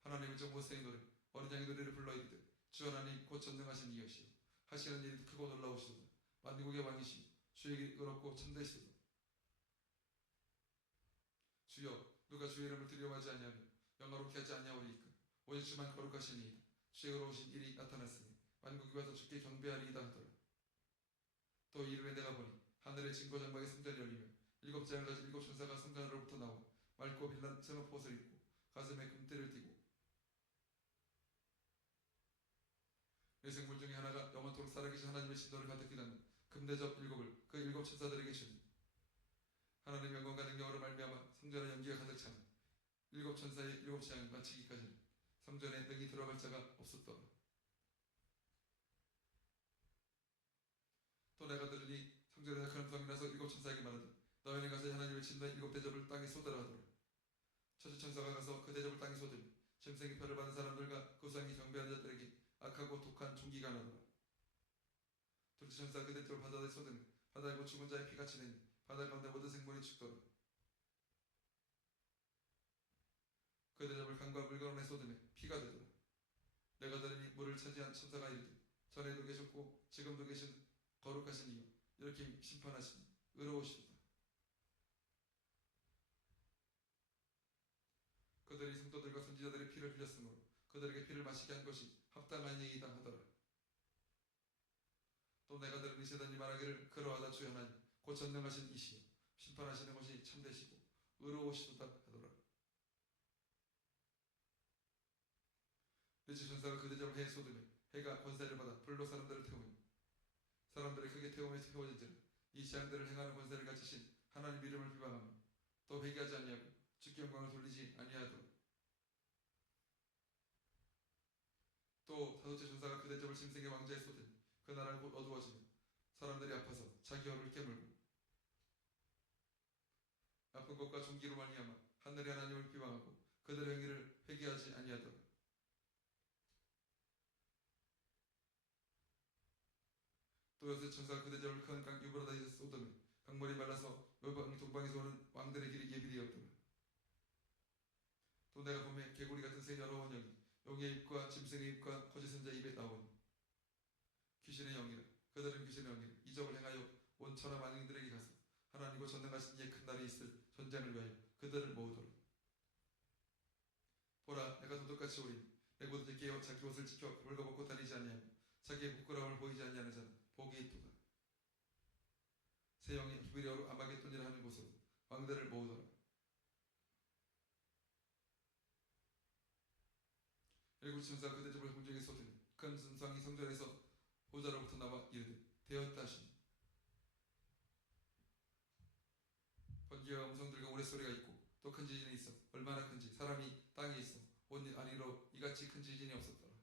하나님의 종 모세의 노래 어린 양의 노래를 불러 이르되 주 하나님 곧 전능하신 이여시오 하시는 일이 크고 놀라우시도다. 만국의 왕이시오 주에게 의롭고 참되시도다. 주여 누가 주의 이름을 두려워하지 아니하며 영화롭게 하지 아니하오리이까. 오직 주만 거룩하시니이다. 주의 의로우신 일이 나타났으니 만국이 와서 주께 경배하리이다 하더라. 또 이르되 내가 보니 하늘의 진고 장막의 성전이 열리며 일곱 재앙을 가진 일곱 천사가 성전으로부터 나와 맑고 빛난 새로운 옷을 입고 가슴에 금띠를 띠고 내 생물 중에 하나가 영원토록 살아계신 하나님의 진노를 가득히 담은 금대접 일곱을 그 일곱 천사들에게 주니 하나님의 영광과 능력으로 말미암아 성전의 연기가 가득 차며 일곱 천사의 일곱 재앙이 마치기까지는 성전에 능히 들어갈 자가 없었더라. 또 내가 들으니 성전에서 큰 음성이 나서 일곱 천사에게 말하되 너희는 가서 하나님의 진노의 일곱 대접을 땅에 쏟으라 하더라. 첫째 천사가 가서 그 대접을 땅에 쏟으며 짐승의 표를 받은 사람들과 그 우상에 경배하는 자들에게 악하고 독한 총기가 나더라. 둘째 천사가 그 대접을 바다에 쏟으며 바다에 곧 죽은 자의 피가 치내니 바다 가운데 모든 생물이 죽더라. 그 대접을 강과 물가론에 쏟으며 피가 되더라. 내가 들으니 물을 차지한 천사가 이르되 전에도 계셨고 지금도 계신 거룩하신 이여 이렇게 심판하시니 의로우시도다. 그들이 성도들과 선지자들의 피를 흘렸으므로 그들에게 피를 마시게 한 것이 합당한 예이다 하더라. 또 내가 들으니 세단이 말하기를 그러하다 주 하나님 곧 전능하신 이시여 심판하시는 것이 참되시고 의로우시도다 하더라. 넷째 천사가 그 대접을 해에 쏟으며 해가 권세를 받아 불로 사람들을 태우니 사람들이 크게 태움에 태워진지라. 이 재앙들을 행하는 권세를 가지신 하나님 이름을 비방하며 또 회개하지 아니하고 주께 영광을 돌리지 아니하더라. 또 다섯째 천사가 그 대접을 짐승의 왕자에 쏟으니 그 나라는 곧 어두워지며 사람들이 아파서 자기 혀를 깨물고 아픈 것과 종기로 말미암아 하늘의 하나님을 비방하고 그들의 행위를 회개하지 아니하더라. 또 여섯 천사가 그 대접을 큰 강 유브라데스에 쏟으며 강물이 말라서 외방 동방에서 오는 왕들의 길이 예비되었더라. 또 내가 보매 개구리 같은 새 여러 원형이 용의 입과 짐승의 입과 거짓 선자의 입에 나오니 귀신의 영이라. 그들은 귀신의 영이라 이적을 행하여 온 천하 만민들에게 가서 하나님과 전능하신 이의 큰 날이 있을 전쟁을 위하여 그들을 모으도록. 보라, 내가 도둑같이 오리니 내 곧을 깨어 자기 옷을 지켜 벌거벗고 다니지 아니하며 자기의 부끄러움을 보이지 아니하는 자는 복이 있도다. 새 영이 히브리어로 아마겟돈이라 하는 곳으로 왕들을 모으더라. 일곱 천사 그 대접을 공중에 쏟으니 큰 순상이 성전에서 보좌로부터 나와 이르되 되었다 하시니 번개와 음성들과 우레소리가 있고 또 큰 지진이 있어 얼마나 큰지 사람이 땅에 있어 온 안위로 이같이 큰 지진이 없었더라.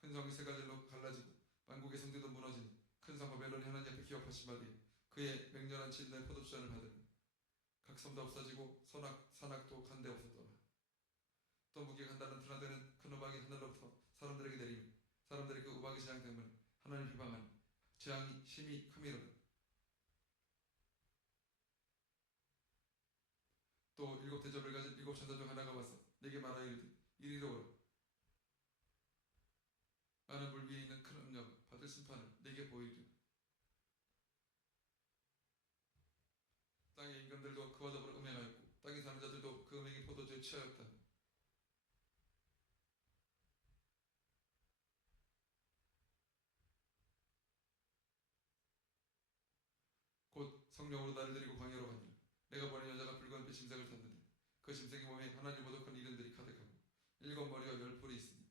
큰 성이 세 가지로 갈라지고 만국의 성들도 무너지니 큰 성 바벨론이 하나님 앞에 기업하신 바 되어 그의 맹렬한 진노의 포도주잔을 받으니 각 섬도 없어지고 산악도 간데 없었더라. 또 무게가 한다는 드나드는 큰 우박이 하늘로부터 사람들에게 내리며 사람들이 그 우박의 재앙 때문에 하나님을 비방하니 재앙이 심히 크미로다. 또 일곱 대접을 가진 일곱 천사 중 하나가 와서 내게 말하여 이르되 이리로 오라. 나는 물 위에 있는 큰 음력 받을 심판을 내게 보이리라. 땅의 임금들도 그와 더불어 음행하였고 땅에 사는 자들도 그 음행의 포도주에 취하였다. 곧 성령으로 나를 데리고 광야로 가니라. 내가 보는 여자가 붉은 빛 짐승을 탔는데 그 짐승의 몸에 하나님보다 큰 이름들이 가득하고 일곱 머리와 열 뿔이 있으니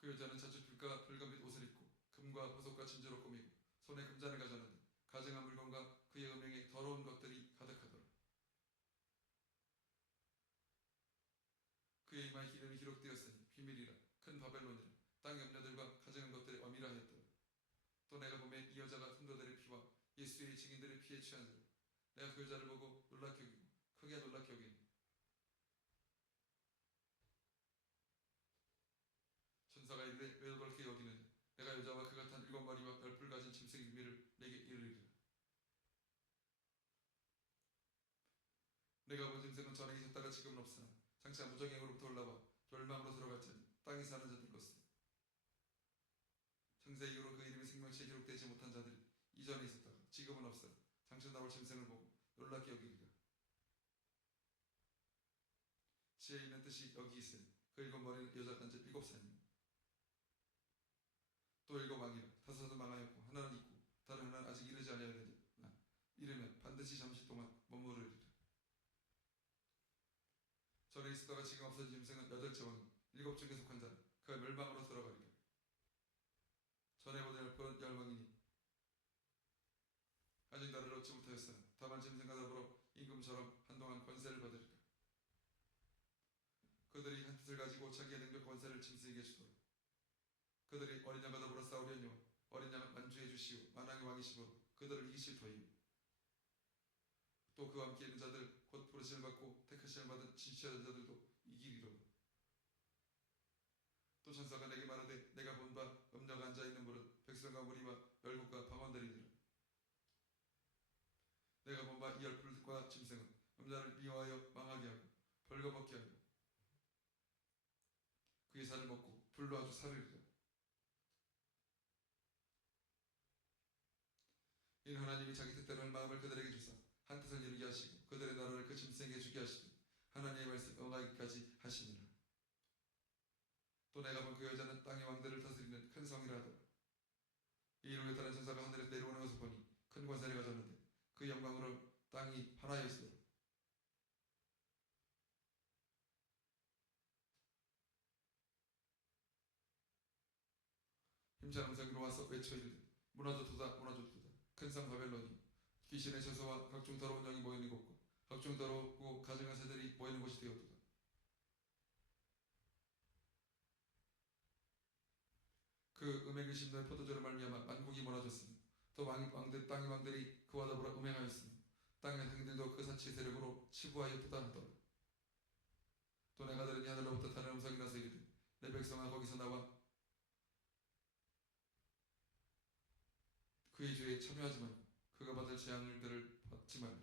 그 여자는 자주빛과 붉은 빛 옷을 입고 금과 보석과 진주로 꾸미고 손에 금잔을 가졌는데 가증한 물건과 그의 음행에 더러운 것들이 가득하더라. 그의 이마에 이름이 기록되었으니 비밀이라 큰 바벨론이라 땅의 음녀들과 가증한 것들의 어미라 하였더라. 또 내가 보매 이 여자가 성도들의 피와 예수의 증인들의 피에 취한 자라. 내가 그 여자를 보고 놀랍게 여기고 크게 놀랍게 여기니 천사가 이르되 왜 그렇게 여기느냐. 내가 여자와 그가 탄 일곱 마리와 열 뿔 가진 짐승의 비밀을 내게 이르리라. 내가 본 짐승은 전에 있었다가 지금은 없으나 장차 무정행으로부터 올라와 멸망으로 들어갈 자니 땅에 사는 자들로서 창세 이후로 그 이름이 생명시에 기록되지 못한 자들이 이전에 있었다가 지금은 없어 장차 나올 짐승을 보고 놀랍게 여기리라. 지혜 있는 뜻이 여기 있으니 그 일곱 머리는 여자가 앉은 일곱 산이며 또 일곱 왕이라 다섯은 망하였고 하나는 있고 다른 하나는 아직 이르지 아니하였느냐. 이르면 반드시 잠시 동안 머무르리라. 전에 있었다가 지금 없어진 짐승은 여덟째 왕이 일곱 중에 속한 자는 그가 멸망으로 들어가리라. 전에 보던 열 왕이니 아직 나를 얻지 못하였으나 다만 짐승과 더불어 임금처럼 한동안 권세를 받으리라. 그들이 한 뜻을 가지고 자기의 능력 권세를 짐승에게 주도록. 그들이 어린 양과 더불어 싸우려니와 어린 양은 만주해 주시오 만왕의 왕이시므로 그들을 이기실 터이요. 또 그와 함께 있는 자들 곧 부르심을 받고 택하심을 받은 진취하는 자들도 이기리로다. 또 천사가 내게 말하되 내가 본 바 음녀가 앉아있는 물은 백성과 무리와 열국과 방언들이니라. 내가 본 바 이 열풀과 짐승은 음녀를 미워하여 망하게 하고 벌거벗게 하고 그의 살을 먹고 불로 아주 사르리라. 이는 하나님이 자기 뜻대로 할 마음을 그들에게 주사 한 뜻을 이루게 하시고 그들의 나라를 그 짐승에게 주게 하시고 하나님의 말씀 응하기까지 하시니라. 또 내가 본 그 여자는 땅의 왕들을 다스리는 큰 성이라 하더라. 이 이름에 따른 천사가 하늘에서 내려오는 것을 보니 큰 권세를 가졌는데 그 영광으로 땅이 하나였으더라. 임찬 음성으로 와서 외쳐 이르되 무너졌도다 무너졌도다 큰 성 바벨론이 귀신의 처소와 각종 더러운 영이 모이는 곳과 각종 더럽고 가증한 새들이 모이는 곳이 되었도다. 그 음행의 심노의 포도주를 말미암아 만국이 무너졌으며 또 땅의 왕들이 그와 더불어 음행하였으며 땅의 상인들도 그 사치의 세력으로 치부하였도다 하더라. 또 내가 들으니 하늘로부터 다른 음성이 나서 이르되 내 백성아 거기서 나와 그의 죄에 참여하지 말고 그가 받을 재앙들을 받지 말라.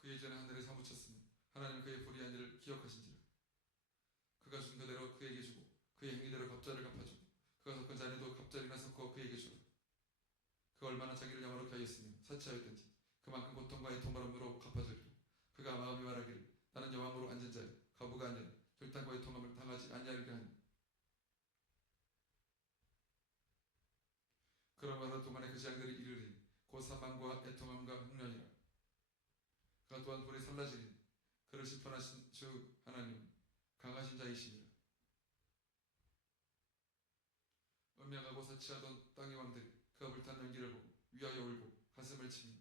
그의 죄는 하늘에 사무쳤으며 하나님 그의 불의한 일을 기억하신지라. 그가 준 그대로 그에게 주고 그의 행위대로 갑자를 갚아주고 그가 섞은 잔에도 갑자리나 섞어 그에게 주라. 그 얼마나 자기를 영화롭게 하였으며 사치하였든지 그만큼 고통과 애통함으로 갚아주리라. 그가 마음이 말하기를 나는 여왕으로 앉은 자여 가부가 아니라 결단과 애통함을 당하지 아니하리라 하니 그러므로 하루 동안에 그 재앙들이 이르리니 곧 사망과 애통함과 흉년이라. 그가 또한 불에 살라지리니 그를 심판하신 주 하나님은 강하신 자이시니라. 음행하고 사치하던 땅의 왕들이 그가 불탄 연기를 보고 위하여 울고 가슴을 치니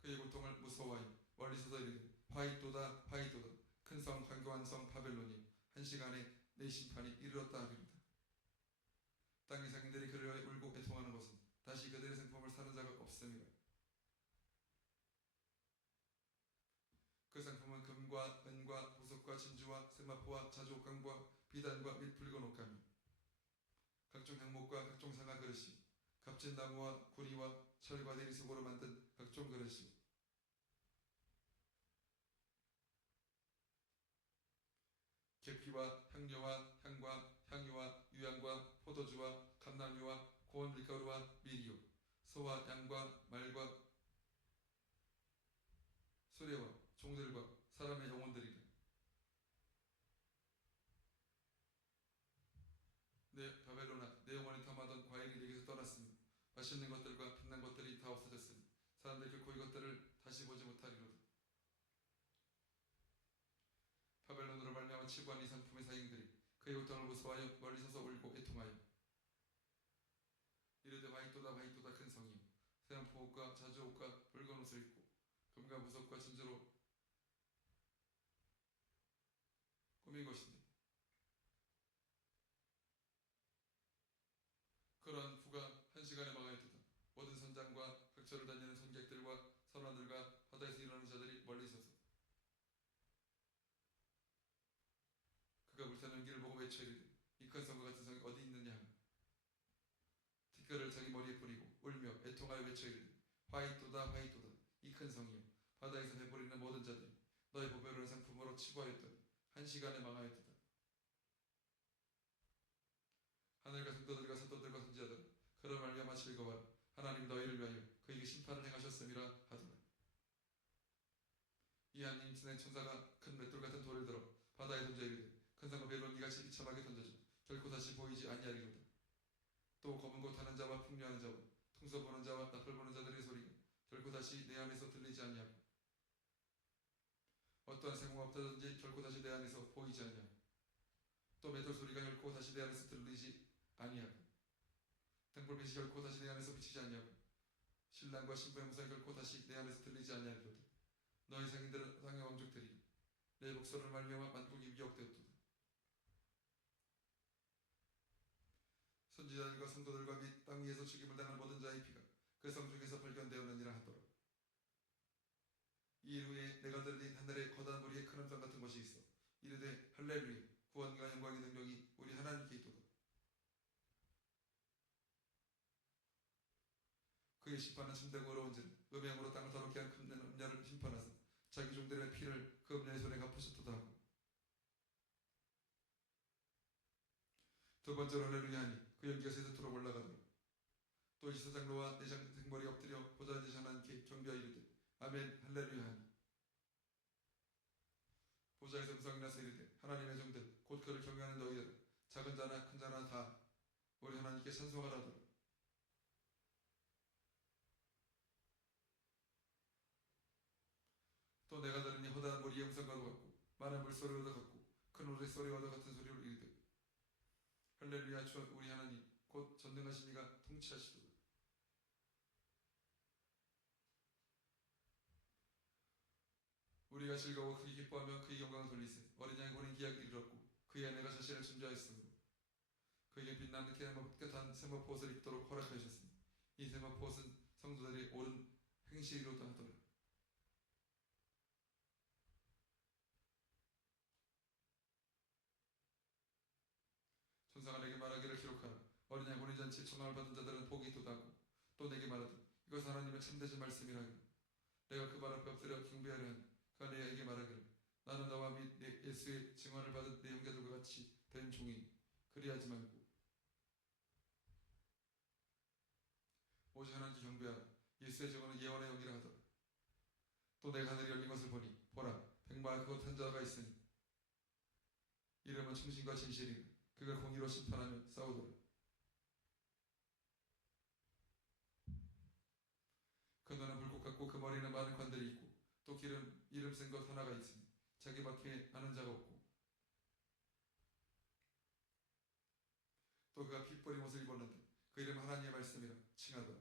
그의 고통을 무서워하여 멀리 서서 이르되 화이또다 화이또다 큰 성 견고한 성 바벨론이 한 시간에 내 심판이 이르렀다 하리로다. 땅의 상인들이 그를 위하여 울고 애통하는 것은 다시 그들의 생품을 사는 자가 없음이라. 그 상품은 금과 은과 보석과 진주와 세마포와 자주옥강과 비단과 및 붉은 옷감이 각종 향목과 각종 상아 그릇이 값진 나무와 구리와 철과 대리석으로 만든 각종 그릇이 계피와 향료와 향과 향유와 유향과 포도주와 감람유와 고운 밀가루와 밀이요 소와 양과 말과 수레와 종들과 사람의 영혼들이라. 내 바벨론아 내 영혼이 탐하던 과일이 내게서 떠났으며 맛있는 것들과 빛난 것들이 다 없어졌으니 사람들이 결코 이것들을 다시 보지 못하리로다. 바벨론으로 말미암아 치부한 이 상품의 사형들이 그의 고통을 무서워하여 멀리 서서 울고 애통하여 이르되 화이또다 화이또다 큰 성이요 세안포 옷과 자주옷과 붉은 옷을 입고 금과 보석과 진주로 꾸민 것인데 그러한 부가 한 시간에 망하였도다. 모든 선장과 각처를 다니는 선객들과 선원들과 바다에서 일어나는 자들이 멀리 서서 그가 불타는 연기를 보고 외쳐 이르되 이 큰 성과 같은 성이 어디 있느냐 하며 뒷걸을 자기 머리에 뿌리고 울며 애통하여 외쳐 이르되 화이또다 화이또다 이 큰 성이요 바다에서 해버리는 모든 자들이 너의 보배로운 상품으로 치부하였더니 한 시간에 망하였도다. 하늘과 성도들과 사도들과 선지자들아 그런 말미암아 즐거워하라. 하나님이 너희를 위하여 그에게 심판을 행하셨음이라 하더라. 이 하나님 신의 천사가 큰 맷돌 같은 돌을 들어 바다에 던져 이르되 큰 성과 바벨론 이같이 비참하게 던져져 결코 다시 보이지 아니하리로다. 또 검은 고 타는 자와 풍류하는 자와 통서 보는 자와 나팔 보는 자들의 소리가 결코 다시 내 안에서 들리지 아니하고 어떠한 생모가 없다든지 결코 다시 내 안에서 보이지 아니하고 또 맷돌 소리가 결코 다시 내 안에서 들리지 아니하고 등불빛이 결코 다시 내 안에서 비치지 아니하고 신랑과 신부의 음성이 결코 다시 내 안에서 들리지 아니하리로다. 너희 상인들은 땅의 왕족들이 내 목소리를 말미암아 만국이 미혹되었도다. 선지자들과 성도들과 및 땅 위에서 죽임을 당한 모든 자의 피가 그 성 중에서 발견되었느니라 하더라. 이 일 후에 내가 들으니 하늘에 거대한 무리의 큰 음성 같은 것이 있어 이르되 할렐루야 구원과 영광의 능력이 우리 하나님께 있도다. 그의 심판은 참되고 어려운지는 음행으로 땅을 더럽게 한 큰 음녀를 심판하사 자기 종들의 피를 그 음녀의 손에 갚으셨도다 하고 두 번째로 할렐루야 하니 그 연기가 세세토록 올라가더라. 또 이사장로와 내장 생벌이 엎드려 보좌 앉으신 하나님께 경배하여 이르되 아멘 할렐루야 하니 보좌에서 음성이 나서 이르되 하나님의 종들 곧 그를 경외하는 너희들 작은 자나 큰 자나 다 우리 하나님께 찬송하라더라. 또 내가 들으니 허다한 무리의 음성과도 같고 많은 물소리와도 같고 큰 노랫소리와도 같은 소리로 이르되 할렐루야 주 우리 하나님 곧 전능하신 이가 통치하시도다. 우리가 즐거워 크게 기뻐하며 그의 영광을 돌리세. 어린 양이 혼인 기약이 이르렀고 그의 아내가 자신을 준비하였으므로 그에게 빛나는 깨끗한 세마포옷을 입도록 허락하셨습니다. 이 세마포옷은 성도들이 옳은 행실이로도 하더라. 천사가 내게 말하기를 기록하라. 어린 양 혼인잔치 청함을 받은 자들은 복이 있도다하고 또 내게 말하되 이것은 하나님의 참되신 말씀이라 하니 내가 그 발 앞에 엎드려 경배하려 하니 그가 내게 말하기를 나는 너와 및 예수의 증언을 받은 내 형제들과 같이 된 종이 그리하지 말고 오직 하나님께 경배하라. 예수의 증언은 예언의 영이라 하더라. 또 내가 하늘이 열린 것을 보니 보라 백마와 그것 탄 자가 있으니 이름은 충신과 진실이라. 그가 공의로 심판하며 싸우더라. 그 눈은 불꽃 같고 그 머리는 많은 관들이 있고 또 이름 쓴 것 하나가 있으니 자기 밖에 아는 자가 없고 또 그가 피 뿌린 옷을 입었는데 그 이름은 하나님의 말씀이라 칭하더라.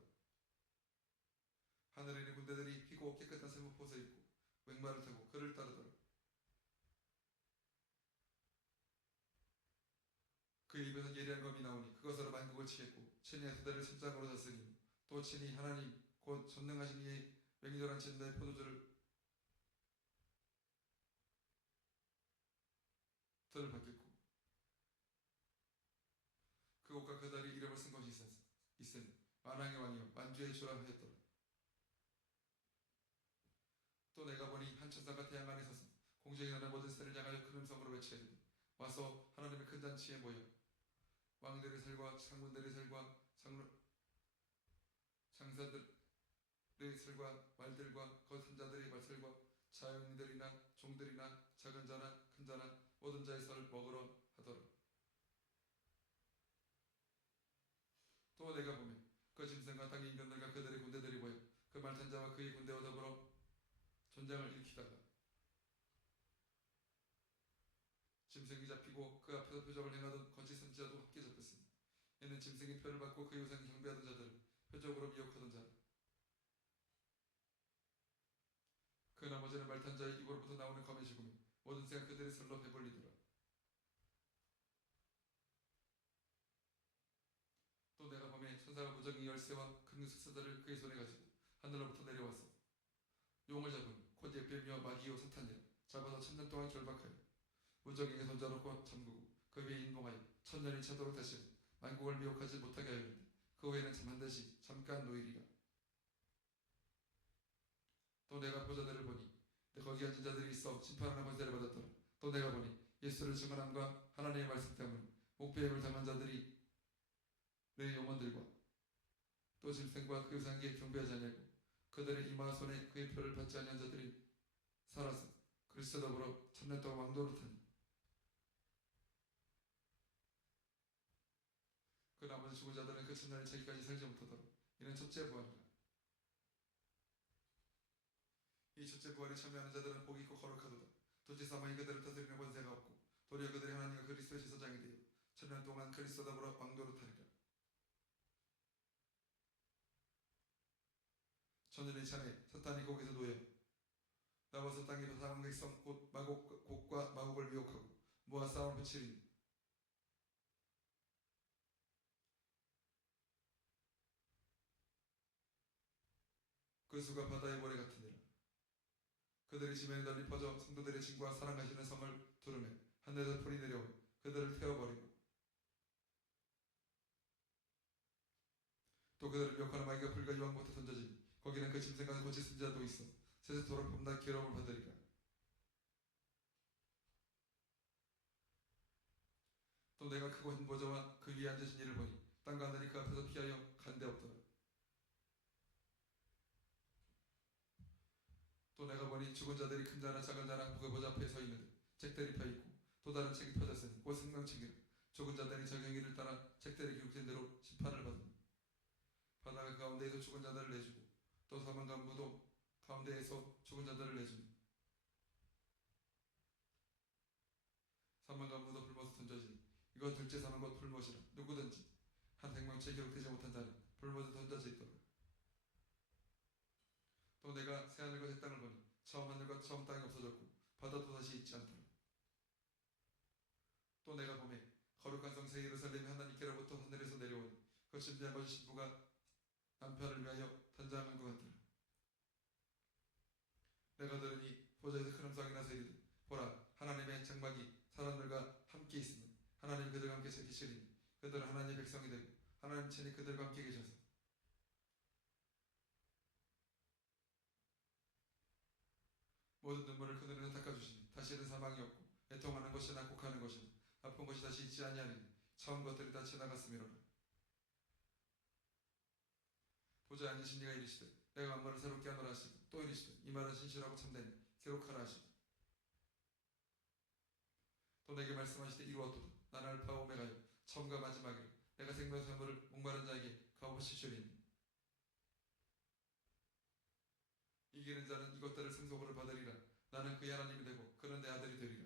하늘에 있는 군대들이 피고 깨끗한 세마포옷을 입고 맹마를 타고 그를 따르더라. 그 입에서 예리한 검이 나오니 그것으로 만국을 치겠고 친히 에스더를 심장으로 잤으니 또 친히 하나님 곧 전능하신 이의 맹렬한 진노의 포도주를 들을 받겠고 그 옷과 그 다리 이름을 쓴 것이 있으니 만왕의 왕이요 만주의 주라 하였더라. 또 내가 보니 한 천사가 태양 안에 서서 공중에 나는 모든 새를 향하여 큰 음성으로 외치되 와서 하나님의 큰 잔치에 모여 왕들의 살과 상군들의 살과 장사들의 살과 말들과 거선 자들의 말살과 자연인들이나 종들이나 작은 자나 큰 자나 모든 자의 살을 먹으러 하더라. 또 내가 보면 그 짐승과 땅의 인간들과 그들의 군대들이 모여 그 말탄 자와 그의 군대와 더불어 전장을 일으키다가 짐승이 잡히고 그 앞에서 표적을 행하던 거짓 선지자도 함께 잡혔으니 이는 짐승이 표를 받고 그의 우상에 경배하던 자들을 표적으로 미혹하던 자라. 그 나머지는 말탄 자의 입으로부터 나오는 검의 죽음이 모든 새가 그들의 살로 배불리더라. 또 내가 밤에 천사가 무적의 열쇠와 큰 숙사들을 그의 손에 가지고 하늘로부터 내려와서 용을 잡은 곧 예배며 마귀요 사탄이라 잡아서 1000년 동안 결박하여 무적에게 던져놓고 잠그고 그 위에 인봉하여 1000년이 차도록 다시는 만국을 미혹하지 못하게 하였는데 그 후에는 반드시 잠깐 노일이라. 또 내가 보자들을 보니 거기 앉은 자들이 있어 심판하는 권세를 받았더라. 또 내가 보니 예수를 증언함과 하나님의 말씀 때문에 목배임을 당한 자들이 내 영혼들과 또 짐승과 그 우상에게 경배하지 아니하고 그들의 이마 손에 그의 표를 받지 아니한 자들이 살아서 그리스도 더불어 1000년 동안 왕도를 타니 그 나머지 죽은 자들은 그 천년이 자기까지 살지 못하더라. 이는 첫째 부활이라. 이 첫째 부활에 참여하는 자들은 복이 있고 거룩하도다. 도대체 사망이 그들을 다스리는 권세가 없고 도리어 그들의 하나님과 그리스도의 제사장이 되어 1000년 동안 그리스도 더불어 왕도를 타리라. 천년의 차에 사탄이 거기서 놓여 나와서 땅에 사망의 성 곧 곡과 마곡을 미혹하고 모아 싸움을 붙이리니 그 수가 바다의 모래 같으니라. 그들이 지면에 널리 퍼져 성도들의 진과 사랑하시는 성을 두르매 하늘에서 불이 내려오며 그들을 태워버리고 또 그들을 미혹하는 마귀가 불과 이왕부터 던져지니 거기는 그 짐승과 거짓 선지자도 있어 세세토록 범나 괴로움을 받으리라. 또 내가 크고 흰 보좌와 그 위에 앉으신 이를 보니 땅과 하늘이 그 앞에서 피하여 간 데 없더라. 또 내가 보니 죽은 자들이 큰 자나 작은 자나 그 보좌 앞에 서 있는데 책들이 펴있고 또 다른 책이 펴졌으니 곧 생명책이라. 죽은 자들이 자기 행위를 따라 책들에 기록된 대로 심판을 받으니 바다가 가운데에서 죽은 자들을 내주고 또 사망 간부도 가운데에서 죽은 자들을 내주니 이거 둘째 사는 것 불못이라. 누구든지 한 생명체에 기록되지 못한 자는 불못에 던져져 있도다. 또 내가 새하늘과 새 땅을 보니 처음 하늘과 처음 땅이 없어졌고 바다도 다시 있지 않더라. 또 내가 보매 거룩한 성 새 예루살렘이 하나님께로부터 하늘에서 내려오니 그 준비한 것이 신부가 남편을 위하여 단장한 것 같더라. 내가 들으니 보좌에서 큰 음성이 나서 이르되 보라 하나님의 장막이 사람들과 함께 있으며 하나님 그들과 함께 계시리니 그들은 하나님의 백성이 되고 하나님 친히 그들과 함께 계셔서 모든 눈물을 그 눈에서 닦아주시니 다시는 사망이 없고 애통하는 것이 난국하는 것이나 아픈 것이 다시 있지 아니하리니 처음 것들이 다 지나갔음이로라. 보좌에 앉으신 이가 이르시되 내가 만물을 새롭게 하노라 하시고 또 이르시되 이 말은 신실하고 참되니 기록하라 하시고 또 내게 말씀하시되 이루었도다. 나는 알파와 오메가요 처음과 마지막이라. 내가 생명수물을 목마른 자에게 값없이 주리니 이기는 자는 이것들을 상속으로 받으리라. 나는 그의 하나님이 되고 그는 내 아들이 되리라.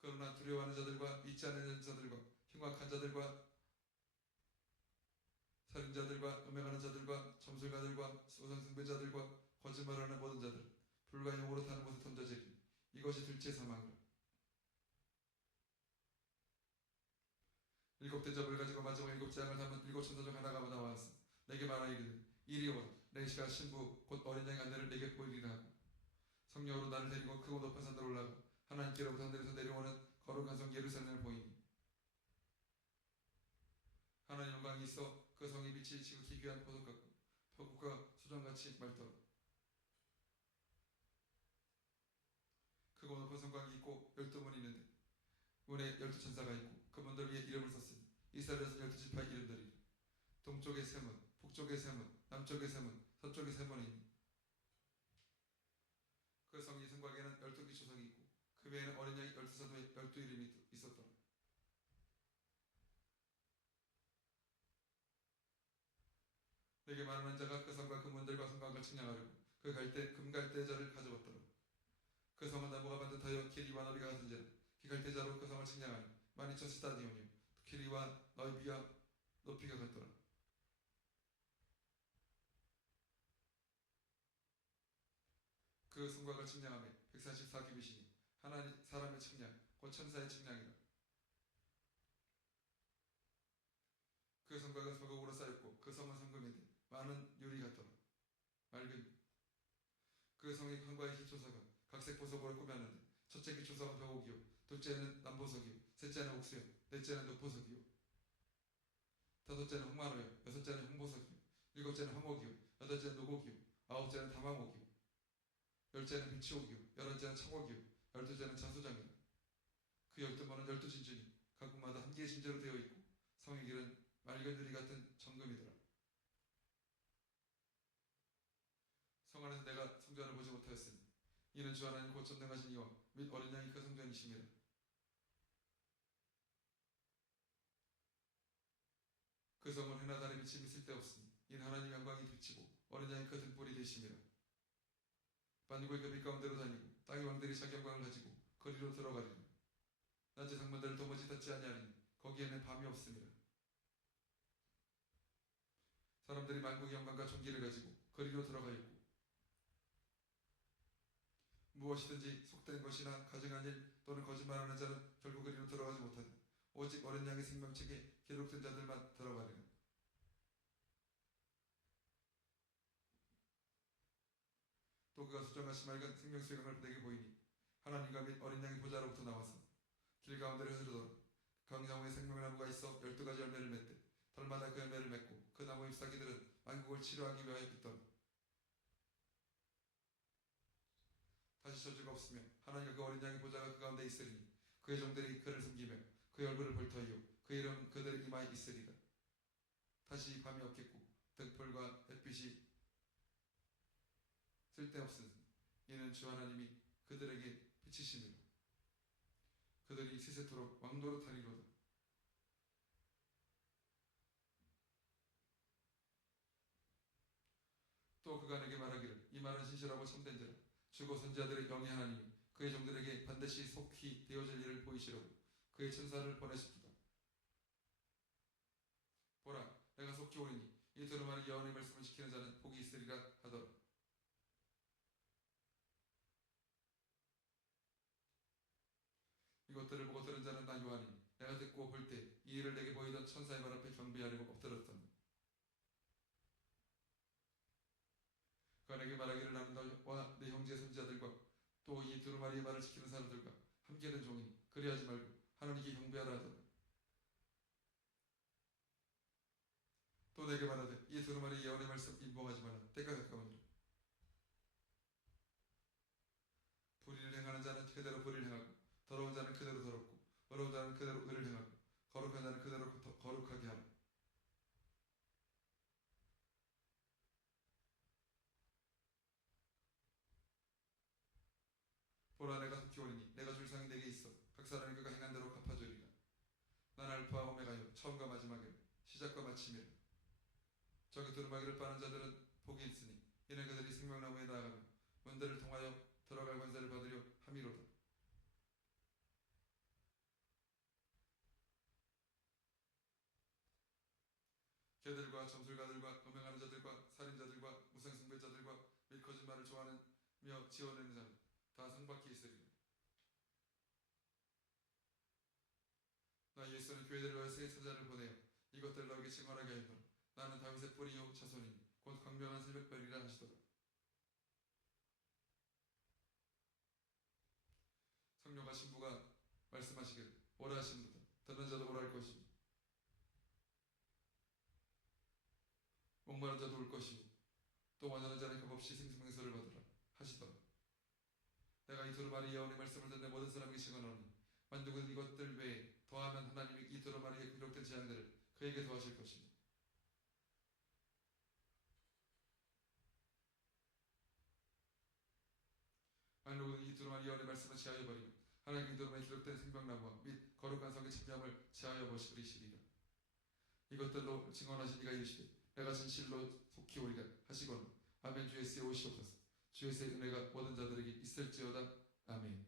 그러나 두려워하는 자들과 믿지 않는 자들과 흉악한 자들과 살인자들과 음행하는 자들과 점술가들과 우상숭배자들과 거짓말하는 모든 자들 불과 영으로 타는 곳에 던져지리니 이것이 둘째 사망이라. 일곱 대접을 가지고 마지막 일곱 재앙을 담은 일곱 천사 중 하나가 나와서 내게 말하이르되 이리 오라. 내 시가 신부 곧 어린 양의 안내를 내게 보이리라 하고 성령으로 나를 데리고 크고 높은 산으로 올라가 하나님께로부터 하늘에서 내려오는 거룩한 성 예루살렘을 보이니 하나님 영광이 있어 그 성의 빛이 지극히 귀한 보석 같고 벽국과 수정같이 맑더라. 크고 높은 성곽이 있고 12문이 있는데 문에 12천사가 있고 그 문들 위에 이름을 썼으니 이스라엘에서 12지파의 이름들이라. 동쪽의 세 문, 북쪽의 세 문, 남쪽의 세 문, 서쪽의 세 문이니 그 성이 성곽에는 12개 초석이 있고 그 외에는 어린 양이 12사도의 12이름이 있었더라. 내게 말하는 자가 그 성과 그 문들과 성곽을 측량하려고 그 갈대 금갈대자를 가져왔더라. 그 성은 나무가 반듯하여 길이와 너비가 같은지라. 그 갈대자로 그 성을 측량하니 12,000스타디온이요 길이와 너비와 높이가 같더라. 그 성곽을 측량하며 144규빗이니 하나님 사람의 측량 곧 천사의 측량이라. 그 성곽은 소금으로 쌓였고 그 성은 성금인데 많은 유리 같더라. 맑은 그 성의 관과의 기초석은 각색 보석으로 꾸몄는데 첫째 기초석은 벽옥이요 둘째는 남보석이요 셋째는 옥수요 넷째는 늑보석이요 다섯째는 홍마노요 여섯째는 홍보석이요 일곱째는 화목이요 여덟째는 노곡이요 아홉째는 다망옥이요 열째는 비치옥이요 열한째는 청옥이요 열두째는 자수장이요 그 12번은 12진주니 각국마다 한 개의 진주로 되어 있고 성의 길은 맑은 유리 같은 정금이더라. 성 안에서 내가 성전을 보지 못하였으니 이는 주 하나님 곧 전능하신 이와 및 어린 양이 그 성전이심이라. 그 성은 해나 달의 비침이 쓸데없으니 이는 하나님 영광이 비치고 어린 양이 그 등불이 되심이라. 만국의 그 빛 가운데로 다니고 땅의 왕들이 자기 영광을 가지고 거리로 들어가리라. 낮의 상문들을 도무지 닫지 아니하리니 거기에는 밤이 없음이라. 사람들이 만국의 영광과 존귀를 가지고 거리로 들어가 있고 무엇이든지 속된 것이나 가증한 일 또는 거짓말하는 자는 결국 그리로 들어가지 못하니 오직 어린 양의 생명책에 기록된 자들만 들어가리라. 또 그가 수정하신 맑은 생명수의 강을 내게 보이니 하나님과 및 어린 양의 보좌로부터 나와서 길 가운데를 흐르더라. 강나무에 생명나무가 있어 12가지 열매를 맺되 달마다 그 열매를 맺고 그 나무 잎사귀들은 만국을 치료하기 위하여 있더라. 다시 저주가 없으며 하나님과 그 어린 양의 보좌가 그 가운데 있으리니 그의 종들이 그를 섬기며 그의 얼굴을 볼 터이요 그 이름 그들의 이마에 있으리라. 다시 밤이 없겠고 등불과 햇빛이 쓸데없으니 이는 주 하나님이 그들에게 비치심이라. 그들이 세세토록 왕노릇하리로다. 또 그가 내게 말하기를 이 말은 신실하고 참된지라. 주고 선지자들의 영의 하나님이 그의 종들에게 반드시 속히 되어질 일을 보이시려고 그의 천사를 보내셨도다. 보라, 내가 속히 오리니 이 두루마리 여호와의 말씀을 지키는 자는 복이 있으리라 하더라. 이것들을 보고 들은 자는 나 요한이니 내가 듣고 볼 때 이 일을 내게 보이던 천사의 발 앞에 경배하려고 엎드렸더니 그가 내게 말하기를 나는 너와 내 형제 선지자들과 또 이 두루마리의 말을 지키는 사람들과 함께 된 종이니 그리하지 말고 하나님께 경배하라 하더라. 또 내게 말하되 이 두루마리 예언의 말씀 인봉하지 마라. 때가 가까우니라. 불의를 행하는 자는 그대로 불의를 행하고 더러운 자는 그대로 더럽고 어려운 자는 그대로 의를 행하고 거룩한 자는 그대로 거룩하게 하라. 보라, 내가 속히 오리니 내가 줄 상이 내게 있어 각 사람이 그가 행한 대로 갚아주리라. 난 알파와 오메가요 처음과 마지막이라 시작과 마침이라. 저기 두루마기를 빠는 자들은 복이 있으니 이는 그들이 생명나무에 나아가며 문들을 통하여 들어갈 권세를 받으려 함이로다. 개들과 점술가들과 음행하는 자들과 살인자들과 무생승배자들과 및 거짓말을 좋아하며 지어내는 자는 다 상밖에 있으리라. 나 예수는 교회들을 위하여 새 천사를 보내어 이것들을 너에게 증언하게 하였노라. 나는 다윗의 뿌리요 자손이니 곧 광명한 새벽별이라 하시더라. 성령과 신부가 말씀하시기를 오라 하시는도다. 듣는 자도 오라 할 것이요 목마른 자도 올 것이요 또 원하는 자는 값없이 생수를 받으라 하시더라. 내가 이 두루마리 예언의 말씀을 듣는 모든 사람에게 증언하노니 만족은 이것들 외에 더하면 하나님이 이 두루마리에 기록된 재앙들을 그에게 더하실 것이니 만족은 이 두루마리 예언의 말씀을 제하여 버리며 하나님의 두루마리에 기록된 생명나무와 및 거룩한 성의 침례함을 제하여 버리시리라. 이것들로 증언하신 이가 이르시되 내가 진실로 속히 오리라 하시거늘 아멘. 주 예수의 오시옵소서. 주 예수의 은혜가 모든 자들에게 있을지어다. 아멘.